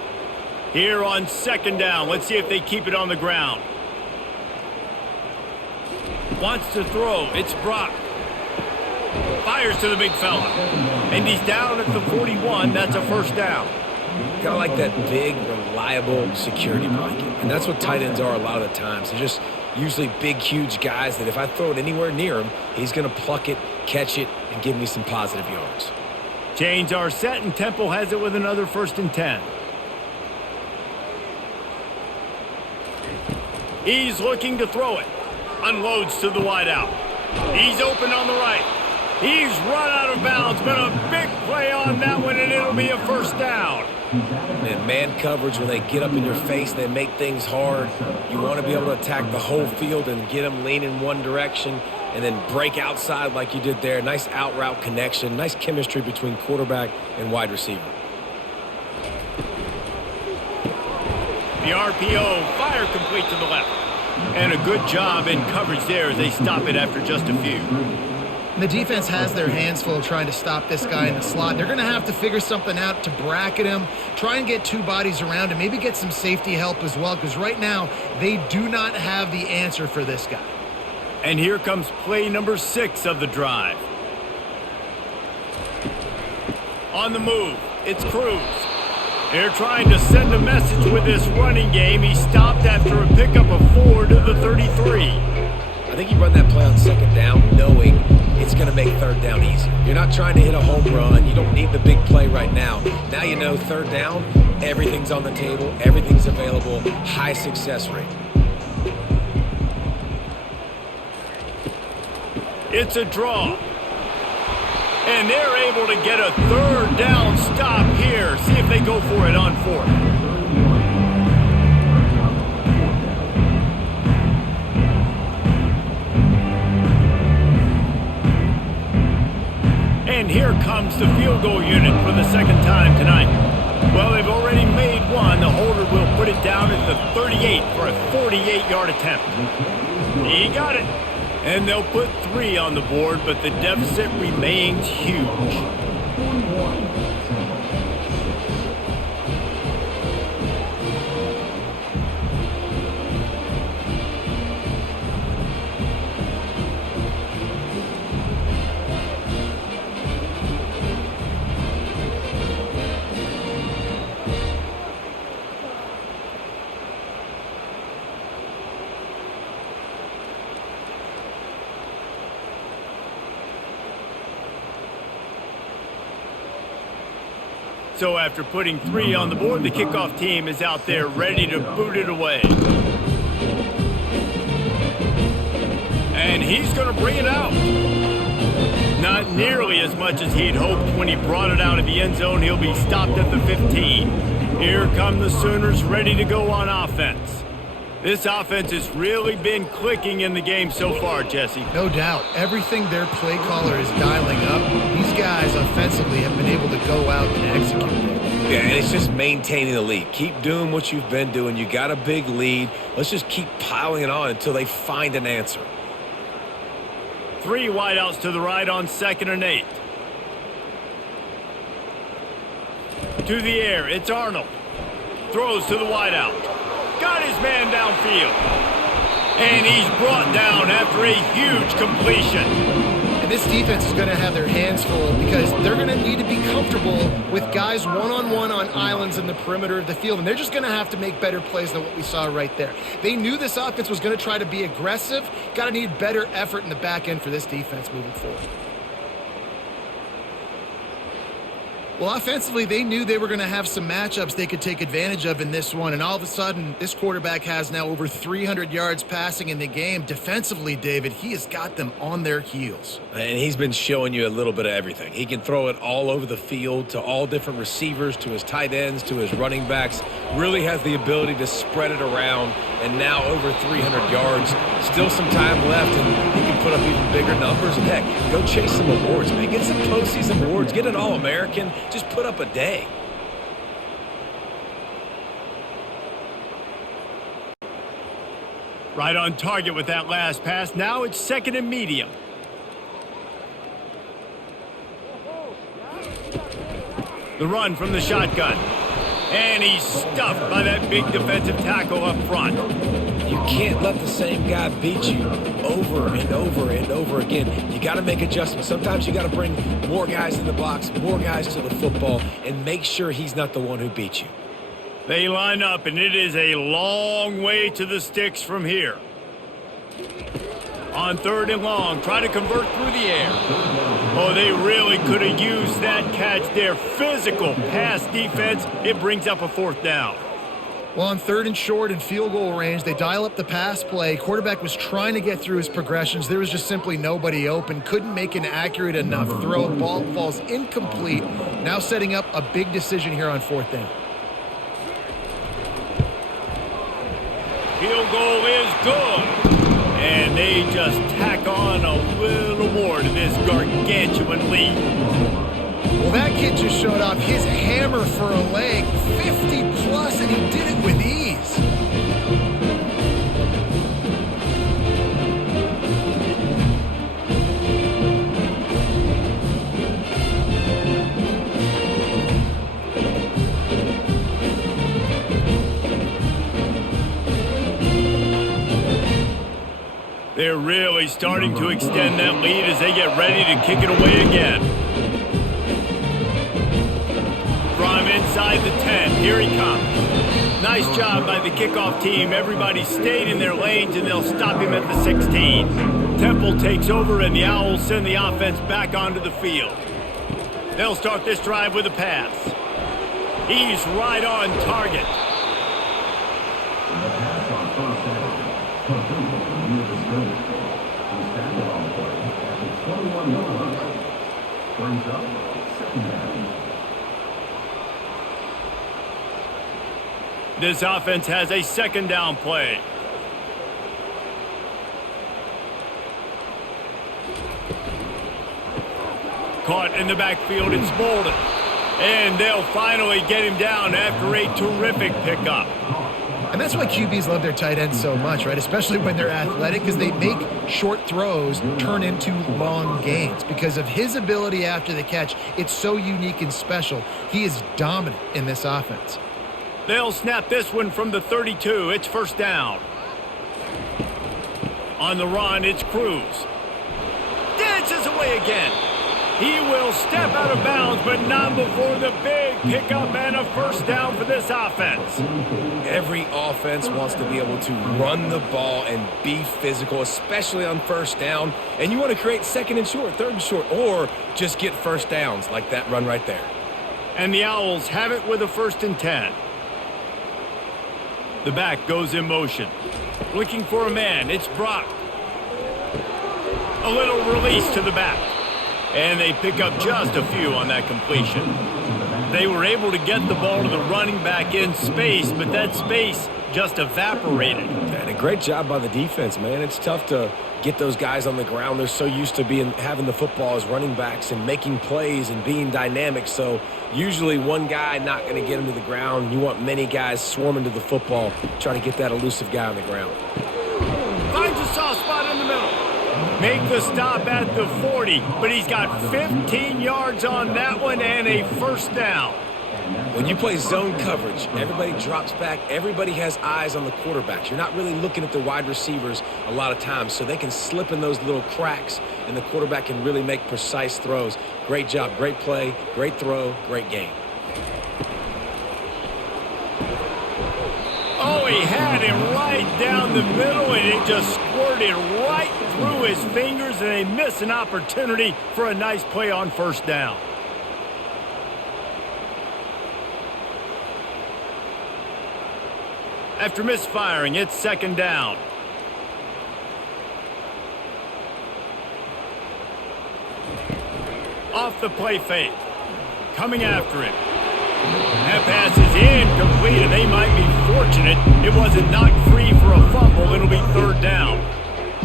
Here on second down, let's see if they keep it on the ground. Wants to throw, it's Brock. Fires to the big fella. And he's down at the 41, that's a first down. Kind of like that big, reliable security blanket. And that's what tight ends are a lot of the times. They're just usually big, huge guys that if I throw it anywhere near him, he's going to pluck it, catch it, and give me some positive yards. Chains are set, and Temple has it with another 1st and 10. He's looking to throw it. Unloads to the wideout. He's open on the right. He's run out of bounds, but a big play on that one, and it'll be a first down. And man coverage, when they get up in your face, they make things hard. You want to be able to attack the whole field and get them leaning one direction and then break outside like you did there. Nice out route connection, nice chemistry between quarterback and wide receiver. The RPO, fire complete to the left. And a good job in coverage there as they stop it after just a few. The defense has their hands full trying to stop this guy in the slot. They're going to have to figure something out to bracket him, try and get 2 bodies around him, maybe get some safety help as well, because right now they do not have the answer for this guy. And here comes play number 6 of the drive. On the move, it's Cruz. They're trying to send a message with this running game. He stopped after a pickup of 4 to the 33. I think you run that play on second down knowing it's going to make third down easy. You're not trying to hit a home run. You don't need the big play right now. Now you know third down, everything's on the table, everything's available, high success rate. It's a draw. And they're able to get a third down stop here. See if they go for it on 4th. And here comes the field goal unit for the second time tonight. Well, they've already made one. The holder will put it down at the 38 for a 48-yard attempt. He got it. And they'll put 3 on the board, but the deficit remains huge. So after putting 3 on the board, the kickoff team is out there ready to boot it away. And he's going to bring it out. Not nearly as much as he'd hoped when he brought it out of the end zone. He'll be stopped at the 15. Here come the Sooners ready to go on offense. This offense has really been clicking in the game so far, Jesse. No doubt. Everything their play caller is dialing up, these guys offensively have been able to go out and execute it. Yeah, and it's just maintaining the lead. Keep doing what you've been doing. You got a big lead. Let's just keep piling it on until they find an answer. 3 wideouts to the right on 2nd and 8. To the air, it's Arnold. Throws to the wideout. Got his man downfield. And he's brought down after a huge completion. And this defense is going to have their hands full because they're going to need to be comfortable with guys one-on-one on islands in the perimeter of the field. And they're just going to have to make better plays than what we saw right there. They knew this offense was going to try to be aggressive. Got to need better effort in the back end for this defense moving forward. Well, offensively, they knew they were going to have some matchups they could take advantage of in this one, and all of a sudden, this quarterback has now over 300 yards passing in the game. Defensively, David, he has got them on their heels. And he's been showing you a little bit of everything. He can throw it all over the field to all different receivers, to his tight ends, to his running backs. Really has the ability to spread it around, and now over 300 yards. Still some time left, and he can put up even bigger numbers. And heck, go chase some awards, man. Get some postseason awards. Get an All-American. Just put up a day. Right on target with that last pass. Now it's 2nd and medium. The run from the shotgun. And he's stuffed by that big defensive tackle up front. You can't let the same guy beat you over and over and over again. You got to make adjustments. Sometimes you got to bring more guys in the box, more guys to the football, and make sure he's not the one who beat you. They line up, and it is a long way to the sticks from here. On 3rd and long, try to convert through the air. Oh, they really could have used that catch there. Physical pass defense. It brings up a 4th down. Well, on 3rd and short and field goal range, they dial up the pass play. Quarterback was trying to get through his progressions. There was just simply nobody open. Couldn't make an accurate enough throw. Ball falls incomplete. Now setting up a big decision here on 4th down. Field goal is good. And they just tack on a little more to this gargantuan lead. Well, that kid just showed off his hammer for a leg, 50-plus, and he did it with ease. They're really starting to extend that lead as they get ready to kick it away again. inside the 10. Here he comes. Nice job by the kickoff team. Everybody stayed in their lanes, and they'll stop him at the 16. Temple takes over, and the Owls send the offense back onto the field. They'll start this drive with a pass. He's right on target. This offense has a second down play. Caught in the backfield, it's Bolden. And they'll finally get him down after a terrific pickup. And that's why QBs love their tight ends so much, right? Especially when they're athletic, because they make short throws turn into long gains. Because of his ability after the catch, it's so unique and special. He is dominant in this offense. They'll snap this one from the 32. It's first down. On the run, it's Cruz. Dances away again. He will step out of bounds, but not before the big pickup and a first down for this offense. Every offense wants to be able to run the ball and be physical, especially on first down. And you want to create second and short, third and short, or just get first downs like that run right there. And the Owls have it with a 1st and 10. The back goes in motion. Looking for a man. It's Brock. A little release to the back. And they pick up just a few on that completion. They were able to get the ball to the running back in space, but that space just evaporated. And a great job by the defense, man. It's tough to get those guys on the ground. They're so used to having the football as running backs and making plays and being dynamic. So usually one guy not going to get him to the ground. You want many guys swarming to the football, try to get that elusive guy on the ground. Finds a soft spot in the middle. Make the stop at the 40, but he's got 15 yards on that one and a first down. When you play zone coverage, everybody drops back. Everybody has eyes on the quarterbacks. You're not really looking at the wide receivers a lot of times, so they can slip in those little cracks, and the quarterback can really make precise throws. Great job, great play, great throw, great game. Oh, he had him right down the middle, and it just squirted right through his fingers, and they miss an opportunity for a nice play on first down. After misfiring, it's second down. Off the play fake. Coming after it. That pass is incomplete, and they might be fortunate it wasn't knocked free for a fumble. It'll be third down.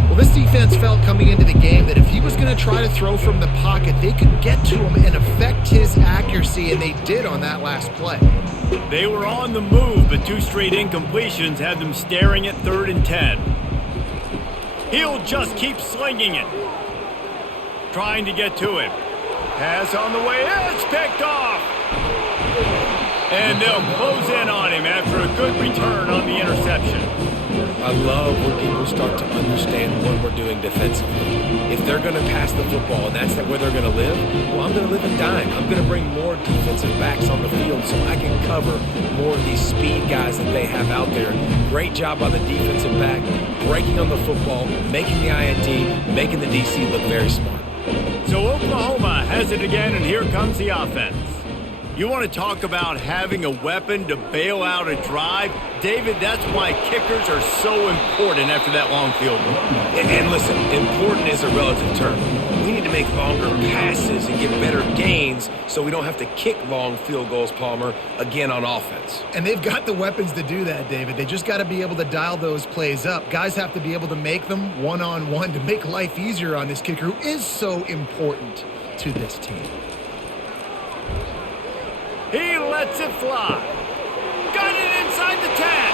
Well, this defense felt coming into the game that if he was going to try to throw from the pocket, they could get to him and affect his accuracy, and they did on that last play. They were on the move, but 2 straight incompletions had them staring at 3rd and 10. He'll just keep slinging it. Trying to get to him. Pass on the way. It's picked off. And they'll close in on him after a good return on the interception. I love when people start to understand what we're doing defensively. If they're going to pass the football and that's where they're going to live, well, I'm going to live and dime. I'm going to bring more defensive backs on the field so I can cover more of these speed guys that they have out there. Great job by the defensive back, breaking on the football, making the INT, making the DC look very smart. So Oklahoma has it again, and here comes the offense. You want to talk about having a weapon to bail out a drive? David, that's why kickers are so important after that long field goal. And listen, important is a relative term. We need to make longer passes and get better gains so we don't have to kick long field goals, Palmer, again on offense. And they've got the weapons to do that, David. They just got to be able to dial those plays up. Guys have to be able to make them one-on-one to make life easier on this kicker who is so important to this team. He lets it fly. Got it inside the 10.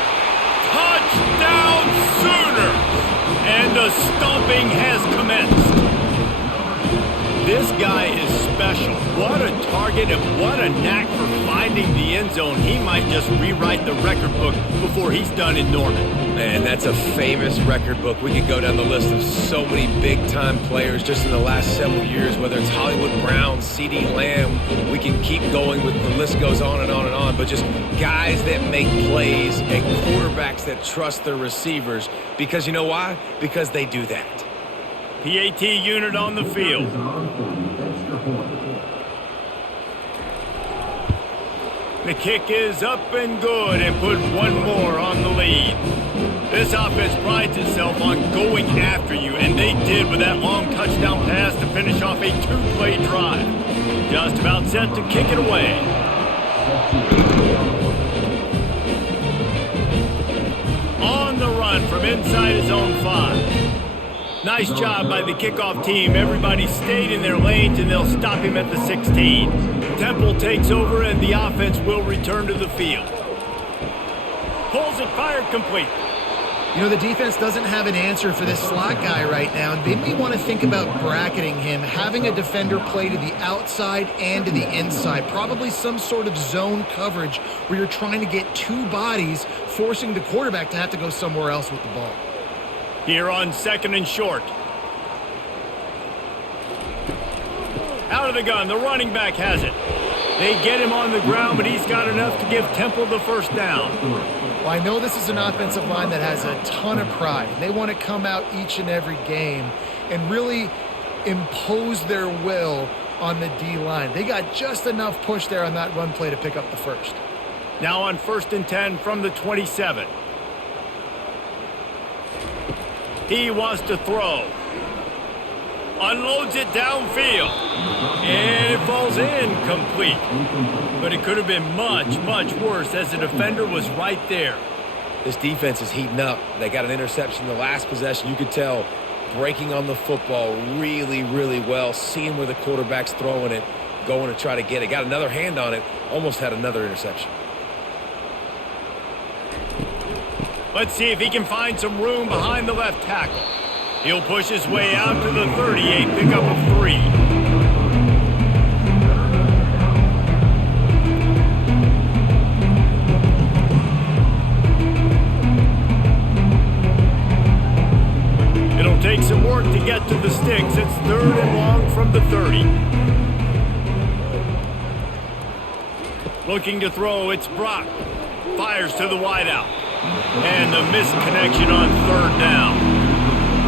Touchdown Sooners! And the stomping has commenced. This guy is special. What a target and what a knack for finding the end zone. He might just rewrite the record book before he's done in Norman. Man, that's a famous record book. We could go down the list of so many big-time players just in the last several years, whether it's Hollywood Brown, CeeDee Lamb. We can keep going with the list goes on and on and on, but just guys that make plays and quarterbacks that trust their receivers. Because you know why? Because they do that. PAT unit on the field. The kick is up and good and put one more on the lead. This offense prides itself on going after you, and they did with that long touchdown pass to finish off a two-play drive. Just about set to kick it away. On the run from inside his own 5. Nice job by the kickoff team. Everybody stayed in their lanes, and they'll stop him at the 16. Temple takes over, and the offense will return to the field. Pulls it, fired, complete. You know, the defense doesn't have an answer for this slot guy right now, and they may want to think about bracketing him, having a defender play to the outside and to the inside. Probably some sort of zone coverage where you're trying to get two bodies, forcing the quarterback to have to go somewhere else with the ball. Here on 2nd and short. Out of the gun, the running back has it. They get him on the ground, but he's got enough to give Temple the first down. Well, I know this is an offensive line that has a ton of pride. They want to come out each and every game and really impose their will on the D-line. They got just enough push there on that run play to pick up the first. Now on 1st and 10 from the 27. He wants to throw. Unloads it downfield. And it falls incomplete. But it could have been much, much worse as the defender was right there. This defense is heating up. They got an interception in the last possession. You could tell breaking on the football really, really well, seeing where the quarterback's throwing it, going to try to get it. Got another hand on it, almost had another interception. Let's see if he can find some room behind the left tackle. He'll push his way out to the 38, pickup of 3. It'll take some work to get to the sticks. It's 3rd and long from the 30. Looking to throw, it's Brock. Fires to the wideout. And the missed connection on 3rd down.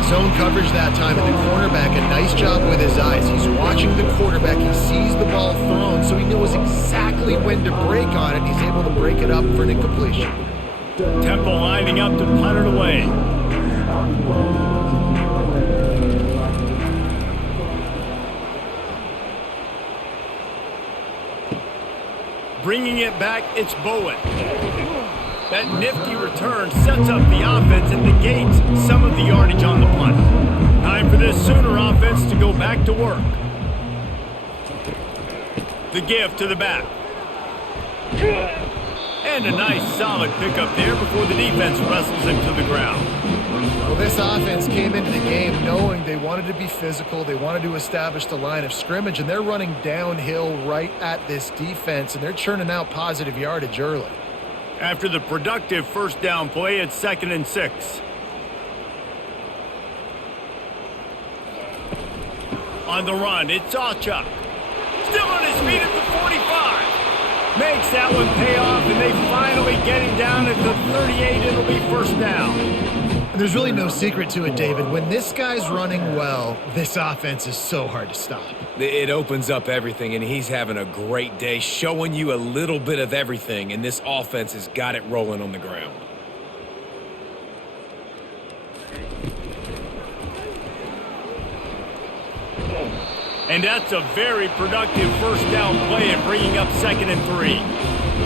Zone coverage that time, and the cornerback, a nice job with his eyes. He's watching the quarterback. He sees the ball thrown, so he knows exactly when to break on it. He's able to break it up for an incompletion. Temple lining up to punt it away. Bringing it back, it's Bowen. That nifty return sets up the offense and negates some of the yardage on the punt. Time for this Sooner offense to go back to work. The give to the back. And a nice solid pickup there before the defense wrestles him to the ground. Well, this offense came into the game knowing they wanted to be physical. They wanted to establish the line of scrimmage, and they're running downhill right at this defense, and they're churning out positive yardage early. After the productive first down play, it's 2nd and 6. On the run, it's Sawchuk. Still on his feet at the 45. Makes that one pay off, and they finally get him down at the 38. It'll be first down. And there's really no secret to it, David. When this guy's running well, this offense is so hard to stop. It opens up everything, and he's having a great day, showing you a little bit of everything, and this offense has got it rolling on the ground. And that's a very productive first down play and bringing up 2nd and 3.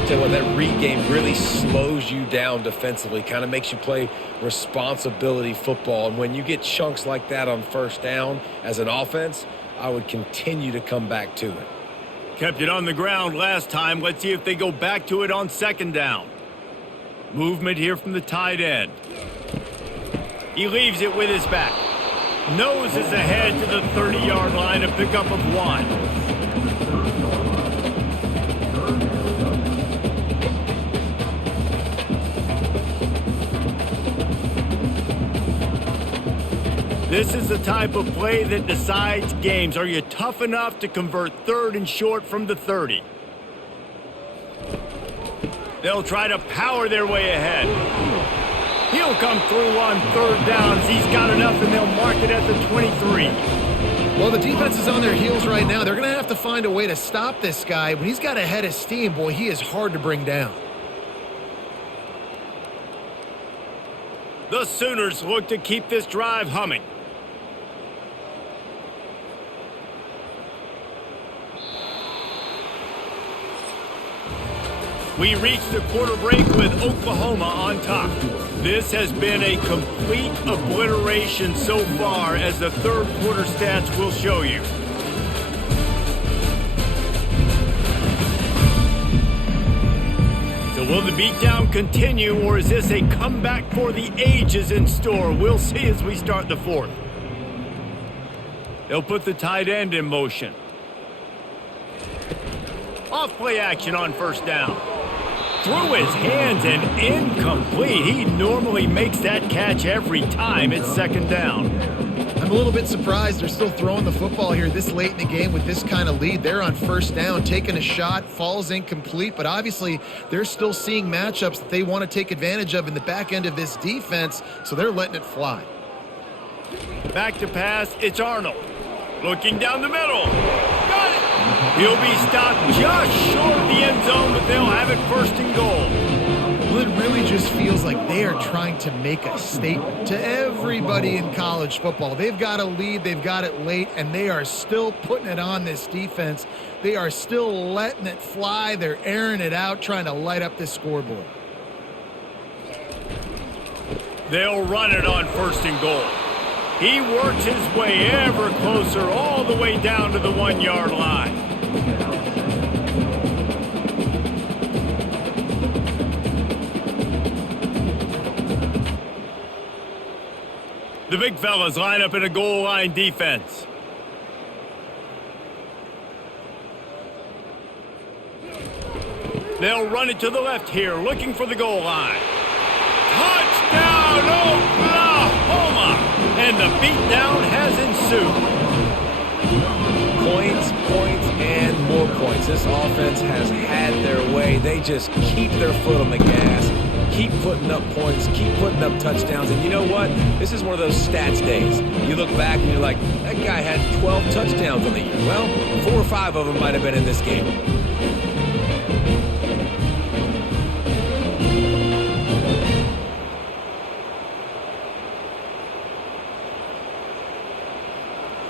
Tell you what, that read game really slows you down defensively, kind of makes you play responsibility football. And when you get chunks like that on first down as an offense, I would continue to come back to it. Kept it on the ground last time. Let's see if they go back to it on 2nd down. Movement here from the tight end. He leaves it with his back. Noses ahead to the 30-yard line, a pickup of 1. This is the type of play that decides games. Are you tough enough to convert 3rd and short from the 30? They'll try to power their way ahead. He'll come through on 3rd down. He's got enough, and they'll mark it at the 23. Well, the defense is on their heels right now. They're going to have to find a way to stop this guy. When he's got a head of steam, boy, he is hard to bring down. The Sooners look to keep this drive humming. We reach the quarter break with Oklahoma on top. This has been a complete obliteration so far, as the 3rd quarter stats will show you. So will the beatdown continue, or is this a comeback for the ages in store? We'll see as we start the 4th. They'll put the tight end in motion. Off play action on 1st down. Through his hands and incomplete. He normally makes that catch every time. It's 2nd down. I'm a little bit surprised they're still throwing the football here this late in the game with this kind of lead. They're on 1st down, taking a shot, falls incomplete, but obviously they're still seeing matchups that they want to take advantage of in the back end of this defense, so they're letting it fly. Back to pass, it's Arnold. Looking down the middle. Got it! He'll be stopped just short of the end zone, but they'll have it 1st and goal. Well, it really just feels like they are trying to make a statement to everybody in college football. They've got a lead, they've got it late, and they are still putting it on this defense. They are still letting it fly. They're airing it out, trying to light up this scoreboard. They'll run it on 1st and goal. He works his way ever closer, all the way down to the 1-yard line. The big fellas line up in a goal line defense. They'll run it to the left here, looking for the goal line. Touchdown, Oklahoma! And the beatdown has ensued. Points, and more points. This offense has had their way. They just keep their foot on the gas, keep putting up points, keep putting up touchdowns. And you know what? This is one of those stats days. You look back and you're like, that guy had 12 touchdowns on the year. Well, 4 or 5 of them might have been in this game.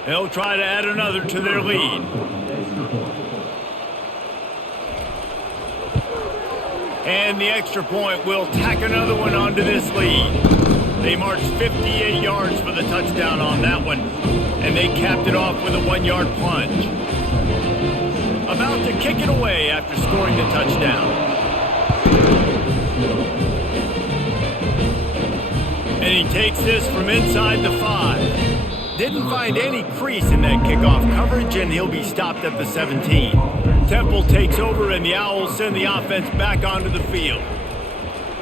They'll try to add another to their lead. And the extra point will tack another one onto this lead. They marched 58 yards for the touchdown on that one, and they capped it off with a 1-yard plunge. About to kick it away after scoring the touchdown. And he takes this from inside the 5. Didn't find any crease in that kickoff coverage, and he'll be stopped at the 17. Temple takes over, and the Owls send the offense back onto the field.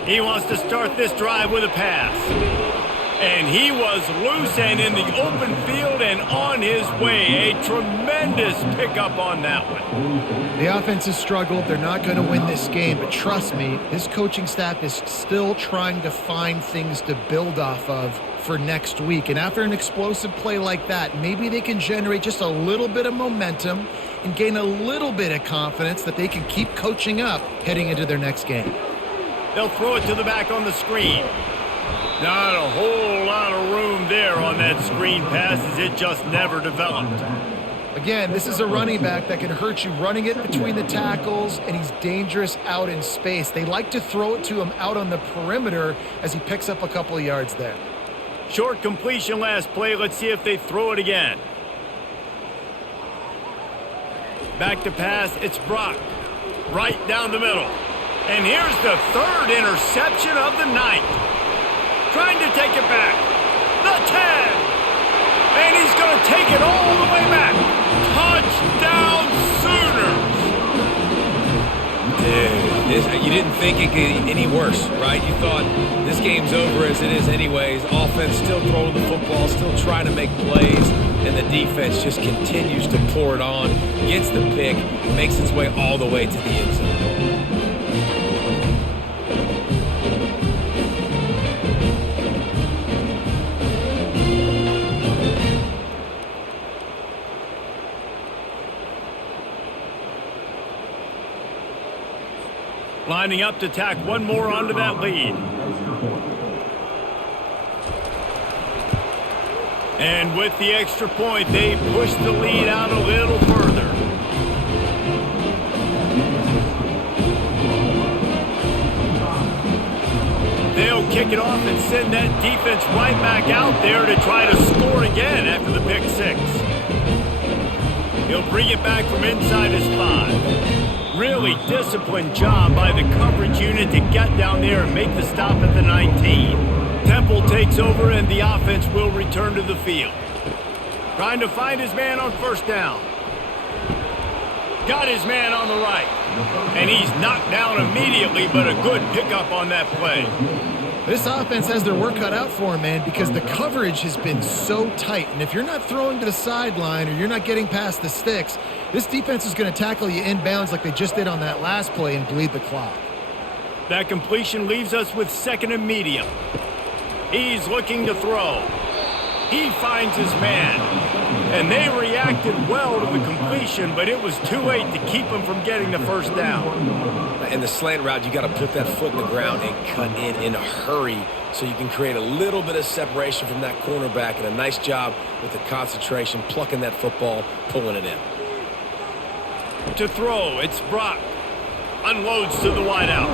He wants to start this drive with a pass. And he was loose and in the open field and on his way. A tremendous pickup on that one. The offense has struggled. They're not going to win this game, but trust me, this coaching staff is still trying to find things to build off of for next week. And after an explosive play like that, maybe they can generate just a little bit of momentum and gain a little bit of confidence that they can keep coaching up heading into their next game. They'll throw it to the back on the screen. Not a whole lot of room there on that screen pass, as it just never developed. Again, this is a running back that can hurt you running it between the tackles, and he's dangerous out in space. They like to throw it to him out on the perimeter as he picks up a couple of yards there. Short completion last play. Let's see if they throw it again. Back to pass. It's Brock. Right down the middle. And here's the third interception of the night. Trying to take it back. The 10. take it all the way back. Touchdown Sooners! Dude, you didn't think it could get any worse, right? You thought this game's over as it is anyways. Offense still throwing the football, still trying to make plays, and the defense just continues to pour it on, gets the pick, makes its way all the way to the end zone. Lining up to tack one more onto that lead. And with the extra point, they push the lead out a little further. They'll kick it off and send that defense right back out there to try to score again after the pick six. He'll bring it back from inside his 5. Really disciplined job by the coverage unit to get down there and make the stop at the 19. Temple takes over and the offense will return to the field. Trying to find his man on first down. Got his man on the right. And he's knocked down immediately, but a good pickup on that play. This offense has their work cut out for them, man, because the coverage has been so tight. And if you're not throwing to the sideline or you're not getting past the sticks, this defense is going to tackle you inbounds like they just did on that last play and bleed the clock. That completion leaves us with second and medium. He's looking to throw. He finds his man. And they reacted well to the completion, but it was too late to keep him from getting the first down. In the slant route, you got to put that foot in the ground and cut in a hurry so you can create a little bit of separation from that cornerback, and a nice job with the concentration, plucking that football, pulling it in. To throw, it's Brock. Unloads to the wideout.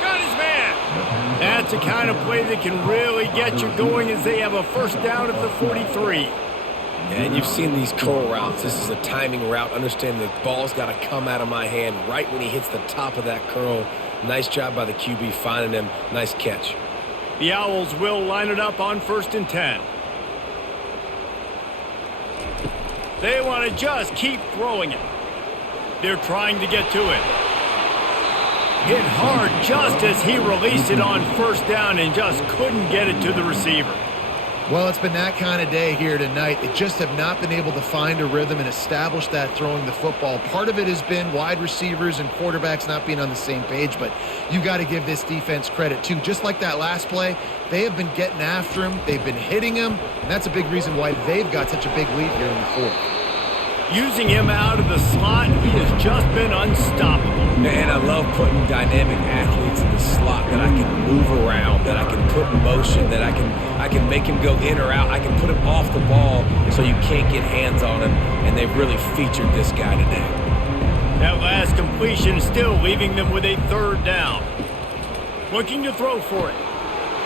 Got his man. That's the kind of play that can really get you going as they have a first down at the 43. And you've seen these curl routes. This is a timing route. Understand the ball's got to come out of my hand right when he hits the top of that curl. Nice job by the QB finding him. Nice catch. The Owls will line it up on 1st and 10. They want to just keep throwing it. They're trying to get to it. Hit hard just as he released it on first down and just couldn't get it to the receiver. Well, it's been that kind of day here tonight. They just have not been able to find a rhythm and establish that throwing the football. Part of it has been wide receivers and quarterbacks not being on the same page, but you got to give this defense credit too. Just like that last play, they have been getting after him. They've been hitting him, and that's a big reason why they've got such a big lead here in the fourth. Using him out of the slot, he has just been unstoppable. Man, I love putting dynamic athletes in the slot that I can move around, that I can put in motion, that I can make him go in or out. I can put him off the ball so you can't get hands on him, and they've really featured this guy today. That last completion still leaving them with a third down. Looking to throw for it.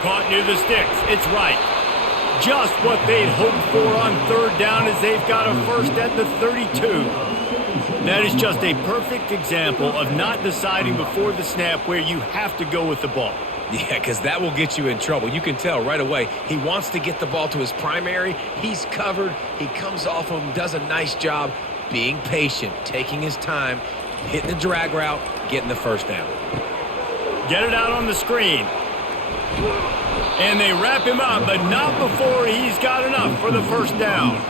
Caught near the sticks. It's right. Just what they'd hoped for on third down as they've got a first at the 32. That is just a perfect example of not deciding before the snap where you have to go with the ball. Yeah, because that will get you in trouble. You can tell right away he wants to get the ball to his primary. He's covered. He comes off him, does a nice job being patient, taking his time, hitting the drag route, getting the first down. Get it out on the screen. And they wrap him up, but not before he's got enough for the first down.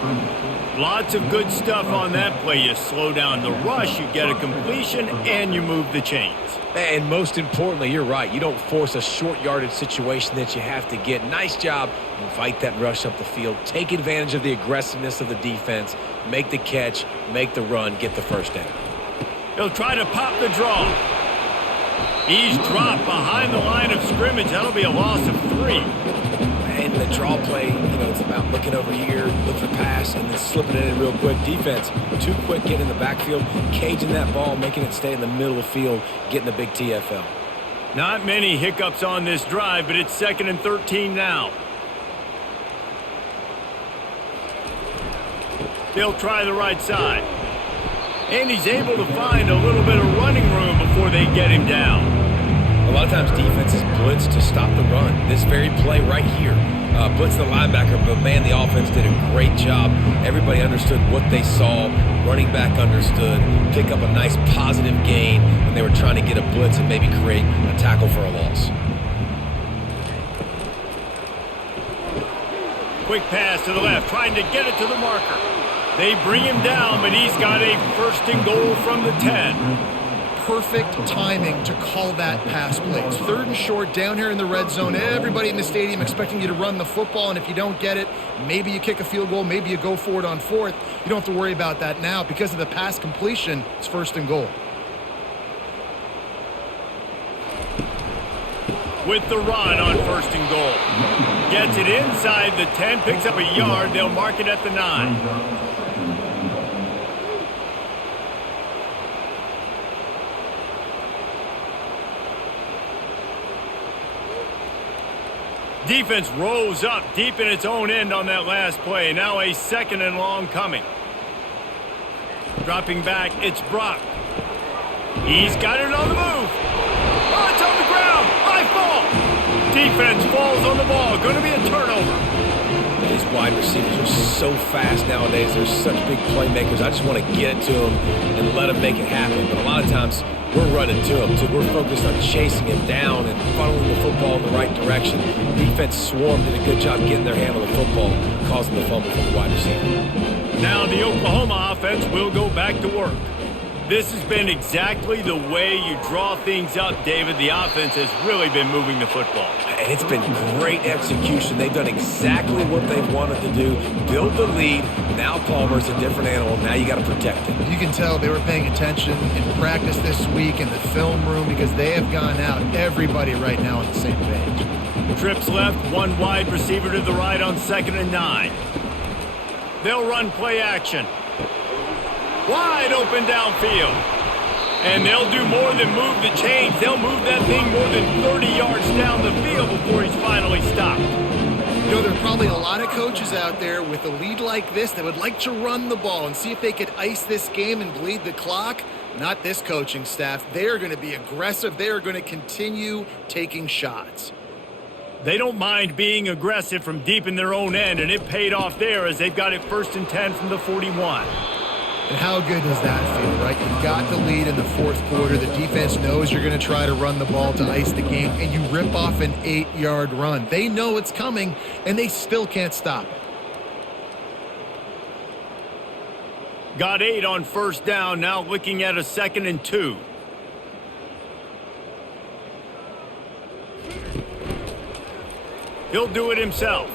Lots of good stuff on that play. You slow down the rush, you get a completion, and you move the chains. And most importantly, you're right. You don't force a short yardage situation that you have to get. Nice job. Invite that rush up the field. Take advantage of the aggressiveness of the defense. Make the catch, make the run, get the first down. He'll try to pop the draw. He's dropped behind the line of scrimmage. That'll be a loss of 3. And the draw play, it's about looking over here, look for pass, and then slipping it in real quick. Defense, too quick getting in the backfield, caging that ball, making it stay in the middle of the field, getting the big TFL. Not many hiccups on this drive, but it's 2nd and 13 now. They'll try the right side. And he's able to find a little bit of running room before they get him down. A lot of times defenses blitz to stop the run. This very play right here, blitzing the linebacker, but man, the offense did a great job. Everybody understood what they saw. Running back understood. Pick up a nice positive gain when they were trying to get a blitz and maybe create a tackle for a loss. Quick pass to the left, trying to get it to the marker. They bring him down, but he's got a 1st and goal from the 10. Perfect timing to call that pass play. It's 3rd and short down here in the red zone. Everybody in the stadium expecting you to run the football, and if you don't get it, maybe you kick a field goal, maybe you go for it on 4th. You don't have to worry about that now. Because of the pass completion, it's 1st and goal. With the run on 1st and goal. Gets it inside the 10, picks up a yard. They'll mark it at the 9. Defense rolls up deep in its own end on that last play. Now a 2nd and long coming. Dropping back, it's Brock. He's got it on the move. Oh, it's on the ground. High fall. Defense falls on the ball. Going to be a turnover. These wide receivers are so fast nowadays. They're such big playmakers. I just want to get it to them and let them make it happen. But a lot of times, we're running to him, too. We're focused on chasing him down and funneling the football in the right direction. Defense swarmed, did a good job getting their hand on the football, causing the fumble from the wide receiver. Now the Oklahoma offense will go back to work. This has been exactly the way you draw things up, David. The offense has really been moving the football. And it's been great execution. They've done exactly what they've wanted to do. Build the lead. Now Palmer's a different animal. Now you got to protect him. You can tell they were paying attention in practice this week in the film room because they have gone out, everybody right now on the same page. Trips left, 1 wide receiver to the right on 2nd and 9. They'll run play action. Wide open downfield. And they'll do more than move the chains. They'll move that thing more than 30 yards down the field before he's finally stopped. You know, there are probably a lot of coaches out there with a lead like this that would like to run the ball and see if they could ice this game and bleed the clock. Not this coaching staff. They are going to be aggressive. They are going to continue taking shots. They don't mind being aggressive from deep in their own end, and it paid off there as they've got it 1st and 10 from the 41. And how good does that feel, right? You've got the lead in the 4th quarter. The defense knows you're going to try to run the ball to ice the game, and you rip off an 8-yard run. They know it's coming, and they still can't stop it. Got 8 on 1st down, now looking at a 2nd and 2. He'll do it himself.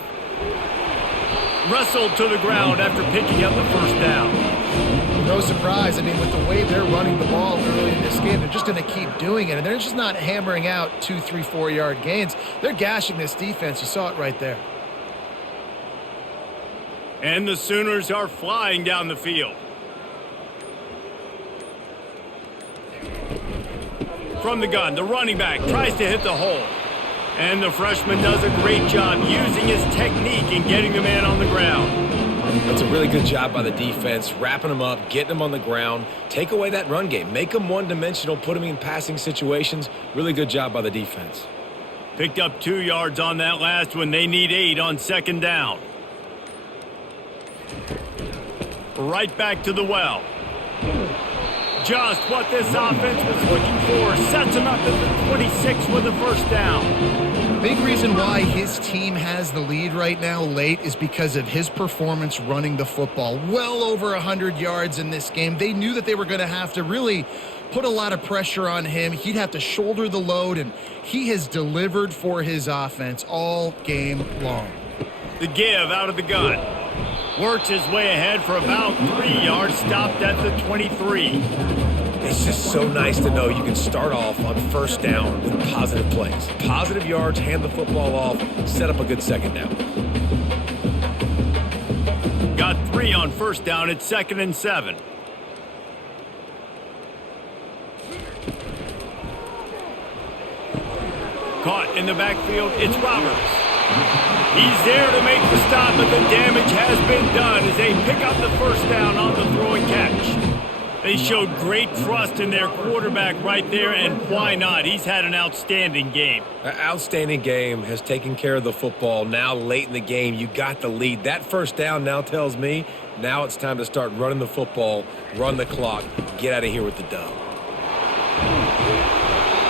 Wrestled to the ground after picking up the 1st down. No surprise. I mean, with the way they're running the ball early in this game, they're just going to keep doing it. And they're just not hammering out 2, 3, 4-yard gains. They're gashing this defense. You saw it right there. And the Sooners are flying down the field. From the gun, the running back tries to hit the hole. And the freshman does a great job using his technique and getting the man on the ground. That's a really good job by the defense, wrapping them up, getting them on the ground. Take away that run game. Make them one-dimensional, put them in passing situations. Really good job by the defense. Picked up 2 yards on that last one. They need 8 on 2nd down. Right back to the well. Just what this offense was looking for. Sets him up at the 26 with a 1st down. Big reason why his team has the lead right now late is because of his performance running the football. Well over 100 yards in this game. They knew that they were going to have to really put a lot of pressure on him. He'd have to shoulder the load, and he has delivered for his offense all game long. The give out of the gun. Works his way ahead for about 3 yards, stopped at the 23. It's just so nice to know you can start off on 1st down with positive plays. Positive yards, hand the football off, set up a good 2nd down. Got 3 on 1st down at 2nd and 7. Caught in the backfield, it's Roberts. He's there to make the stop, but the damage has been done as they pick up the 1st down on the throw and catch. They showed great trust in their quarterback right there, and why not? He's had an outstanding game. An outstanding game, has taken care of the football. Now late in the game, you got the lead. That first down now tells me now it's time to start running the football, run the clock, get out of here with the dub.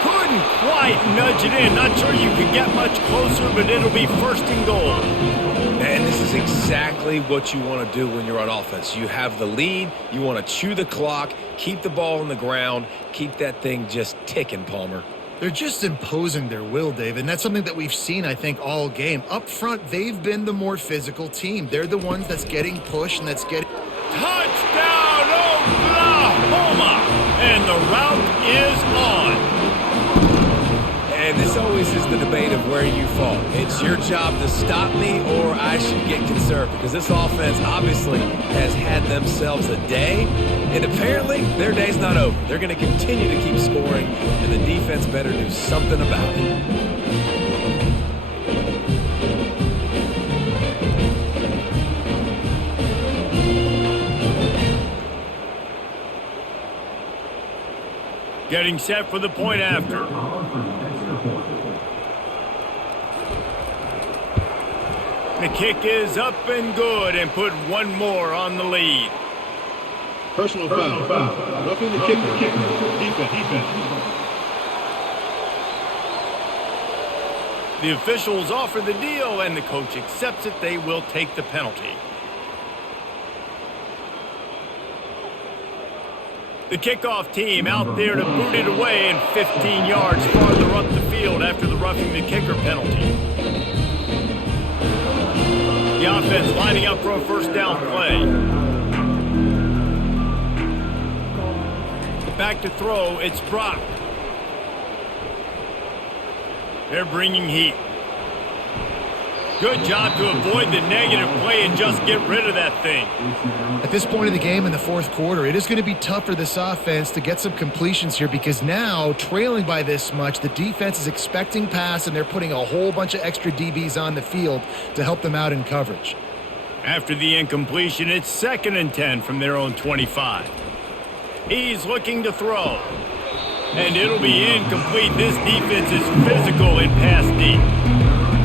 Couldn't quite nudge it in. Not sure you could get much closer, but it'll be first and goal. And this is exactly what you want to do when you're on offense. You have the lead, you want to chew the clock, keep the ball on the ground, keep that thing just ticking, Palmer. They're just imposing their will, Dave, and that's something that we've seen, I think, all game. Up front, they've been the more physical team. They're the ones that's getting pushed and that's getting... Touchdown, Oklahoma! And the route is on. And this always is the debate of where you fall. It's your job to stop me or I should get conserved, because this offense obviously has had themselves a day, and apparently their day's not over. They're going to continue to keep scoring, and the defense better do something about it. Getting set for the point after. The kick is up and good, and put one more on the lead. Personal foul. Roughing the kicker. Defense. The officials offer the deal, and the coach accepts it. They will take the penalty. The kickoff team out there to boot it away, and 15 yards farther up the field after the roughing the kicker penalty. The offense lining up for a first down play. Back to throw, it's Brock. They're bringing heat. Good job to avoid the negative play and just get rid of that thing. At this point in the game in the fourth quarter, it is going to be tough for this offense to get some completions here, because now, trailing by this much, the defense is expecting pass, and they're putting a whole bunch of extra DBs on the field to help them out in coverage. After the incompletion, it's 2nd and 10 from their own 25. He's looking to throw. And it'll be incomplete. This defense is physical in pass deep.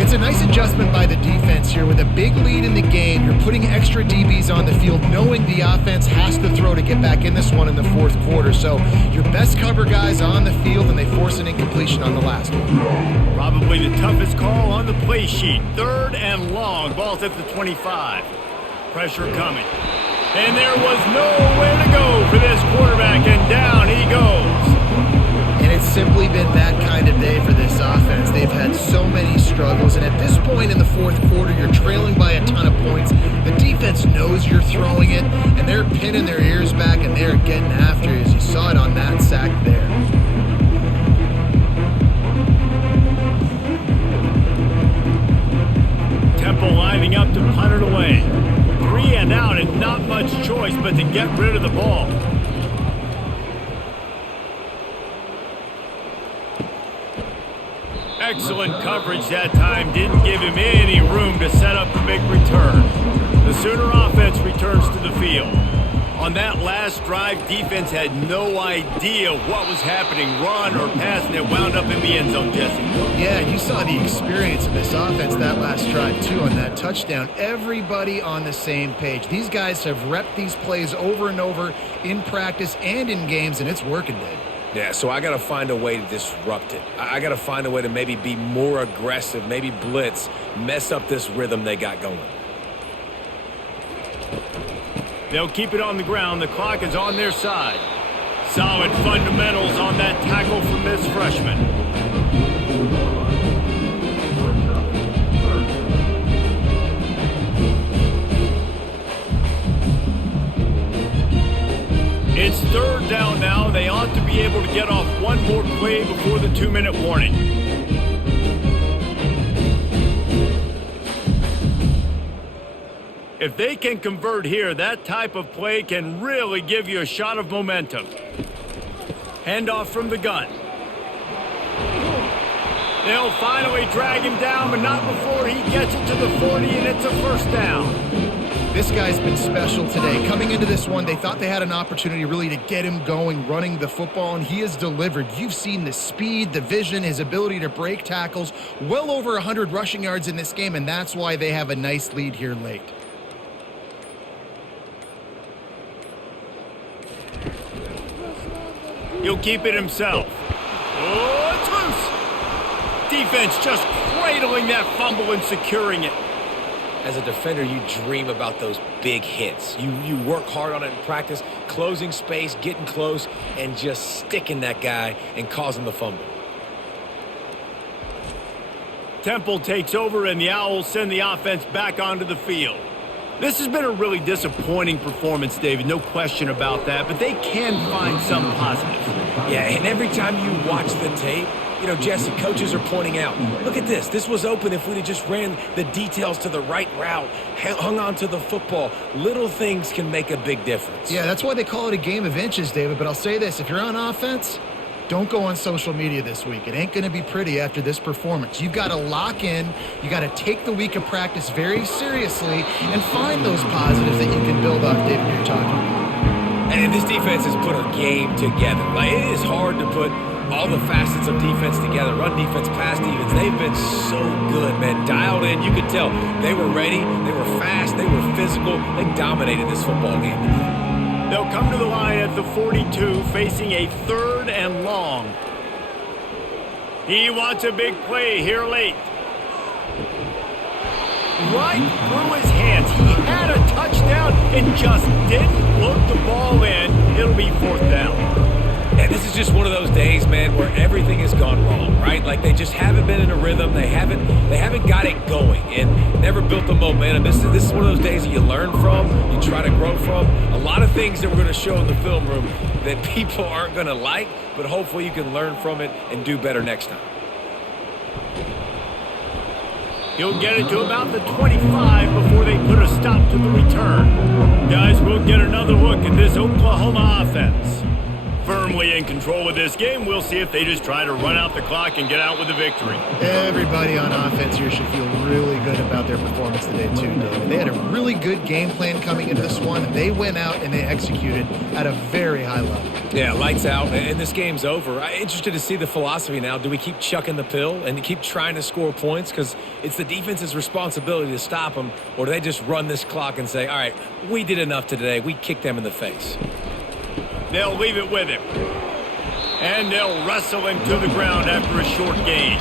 It's a nice adjustment by the defense here. With a big lead in the game, you're putting extra DBs on the field, knowing the offense has to throw to get back in this one in the fourth quarter. So your best cover guys on the field, and they force an incompletion on the last one. Probably the toughest call on the play sheet. 3rd and long. Ball's at the 25. Pressure coming. And there was nowhere to go for this quarterback, and down he goes. And it's simply been that kind of day for this offense. They've had so many struggles, and at this point in the fourth quarter, you're trailing by a ton of points. The defense knows you're throwing it, and they're pinning their ears back, and they're getting after you, as you saw it on that sack there. Temple lining up to punt it away. 3 and out, and not much choice but to get rid of the ball. Excellent coverage that time. Didn't give him any room to set up the big return. The Sooner offense returns to the field. On that last drive, defense had no idea what was happening, run or pass, and it wound up in the end zone, Jesse. Yeah, you saw the experience of this offense that last drive, too, on that touchdown. Everybody on the same page. These guys have repped these plays over and over in practice and in games, and it's working, Dave. Yeah, so I got to find a way to disrupt it. I got to find a way to maybe be more aggressive, maybe blitz, mess up this rhythm they got going. They'll keep it on the ground. The clock is on their side. Solid fundamentals on that tackle from this freshman. It's 3rd down now. They ought to be able to get off one more play before the 2-minute warning. If they can convert here, that type of play can really give you a shot of momentum. Handoff from the gun. They'll finally drag him down, but not before he gets it to the 40, and it's a first down. This guy's been special today. Coming into this one, they thought they had an opportunity really to get him going, running the football, and he has delivered. You've seen the speed, the vision, his ability to break tackles, well over 100 rushing yards in this game, and that's why they have a nice lead here late. He'll keep it himself. Oh, it's loose. Defense just cradling that fumble and securing it. As a defender, you dream about those big hits. You work hard on it in practice, closing space, getting close, and just sticking that guy and causing the fumble. Temple takes over, and the Owls send the offense back onto the field. This has been a really disappointing performance, David, no question about that, but they can find some positives. Yeah, and every time you watch the tape, you know, Jesse, coaches are pointing out, look at this. This was open if we'd have just ran the details to the right route, hung on to the football. Little things can make a big difference. Yeah, that's why they call it a game of inches, David. But I'll say this, if you're on offense, don't go on social media this week. It ain't going to be pretty after this performance. You've got to lock in. You got to take the week of practice very seriously and find those positives that you can build off, David, you're talking about. And this defense has put a game together. Like, it is hard to put all the facets of defense together. Run defense, pass defense. They've been so good, man. Dialed in. You could tell they were ready. They were fast. They were physical. They dominated this football game today. They'll come to the line at the 42, facing a 3rd and long. He wants a big play here late. Right through his hands. He had a touchdown and just didn't look the ball in. It'll be 4th down. And this is just one of those days, man, where everything has gone wrong, right? Like, they just haven't been in a rhythm. They haven't got it going and never built the momentum. This is one of those days that you learn from, you try to grow from. A lot of things that we're going to show in the film room that people aren't going to like, but hopefully you can learn from it and do better next time. He'll get it to about the 25 before they put a stop to the return. Guys, we'll get another look at this Oklahoma offense. Firmly in control of this game. We'll see if they just try to run out the clock and get out with a victory. Everybody on offense here should feel really good about their performance today, too, David. They had a really good game plan coming into this one. They went out and they executed at a very high level. Yeah, lights out, and this game's over. I'm interested to see the philosophy now. Do we keep chucking the pill and keep trying to score points? Because it's the defense's responsibility to stop them, or do they just run this clock and say, all right, we did enough today. We kicked them in the face. They'll leave it with him. And they'll wrestle him to the ground after a short gain.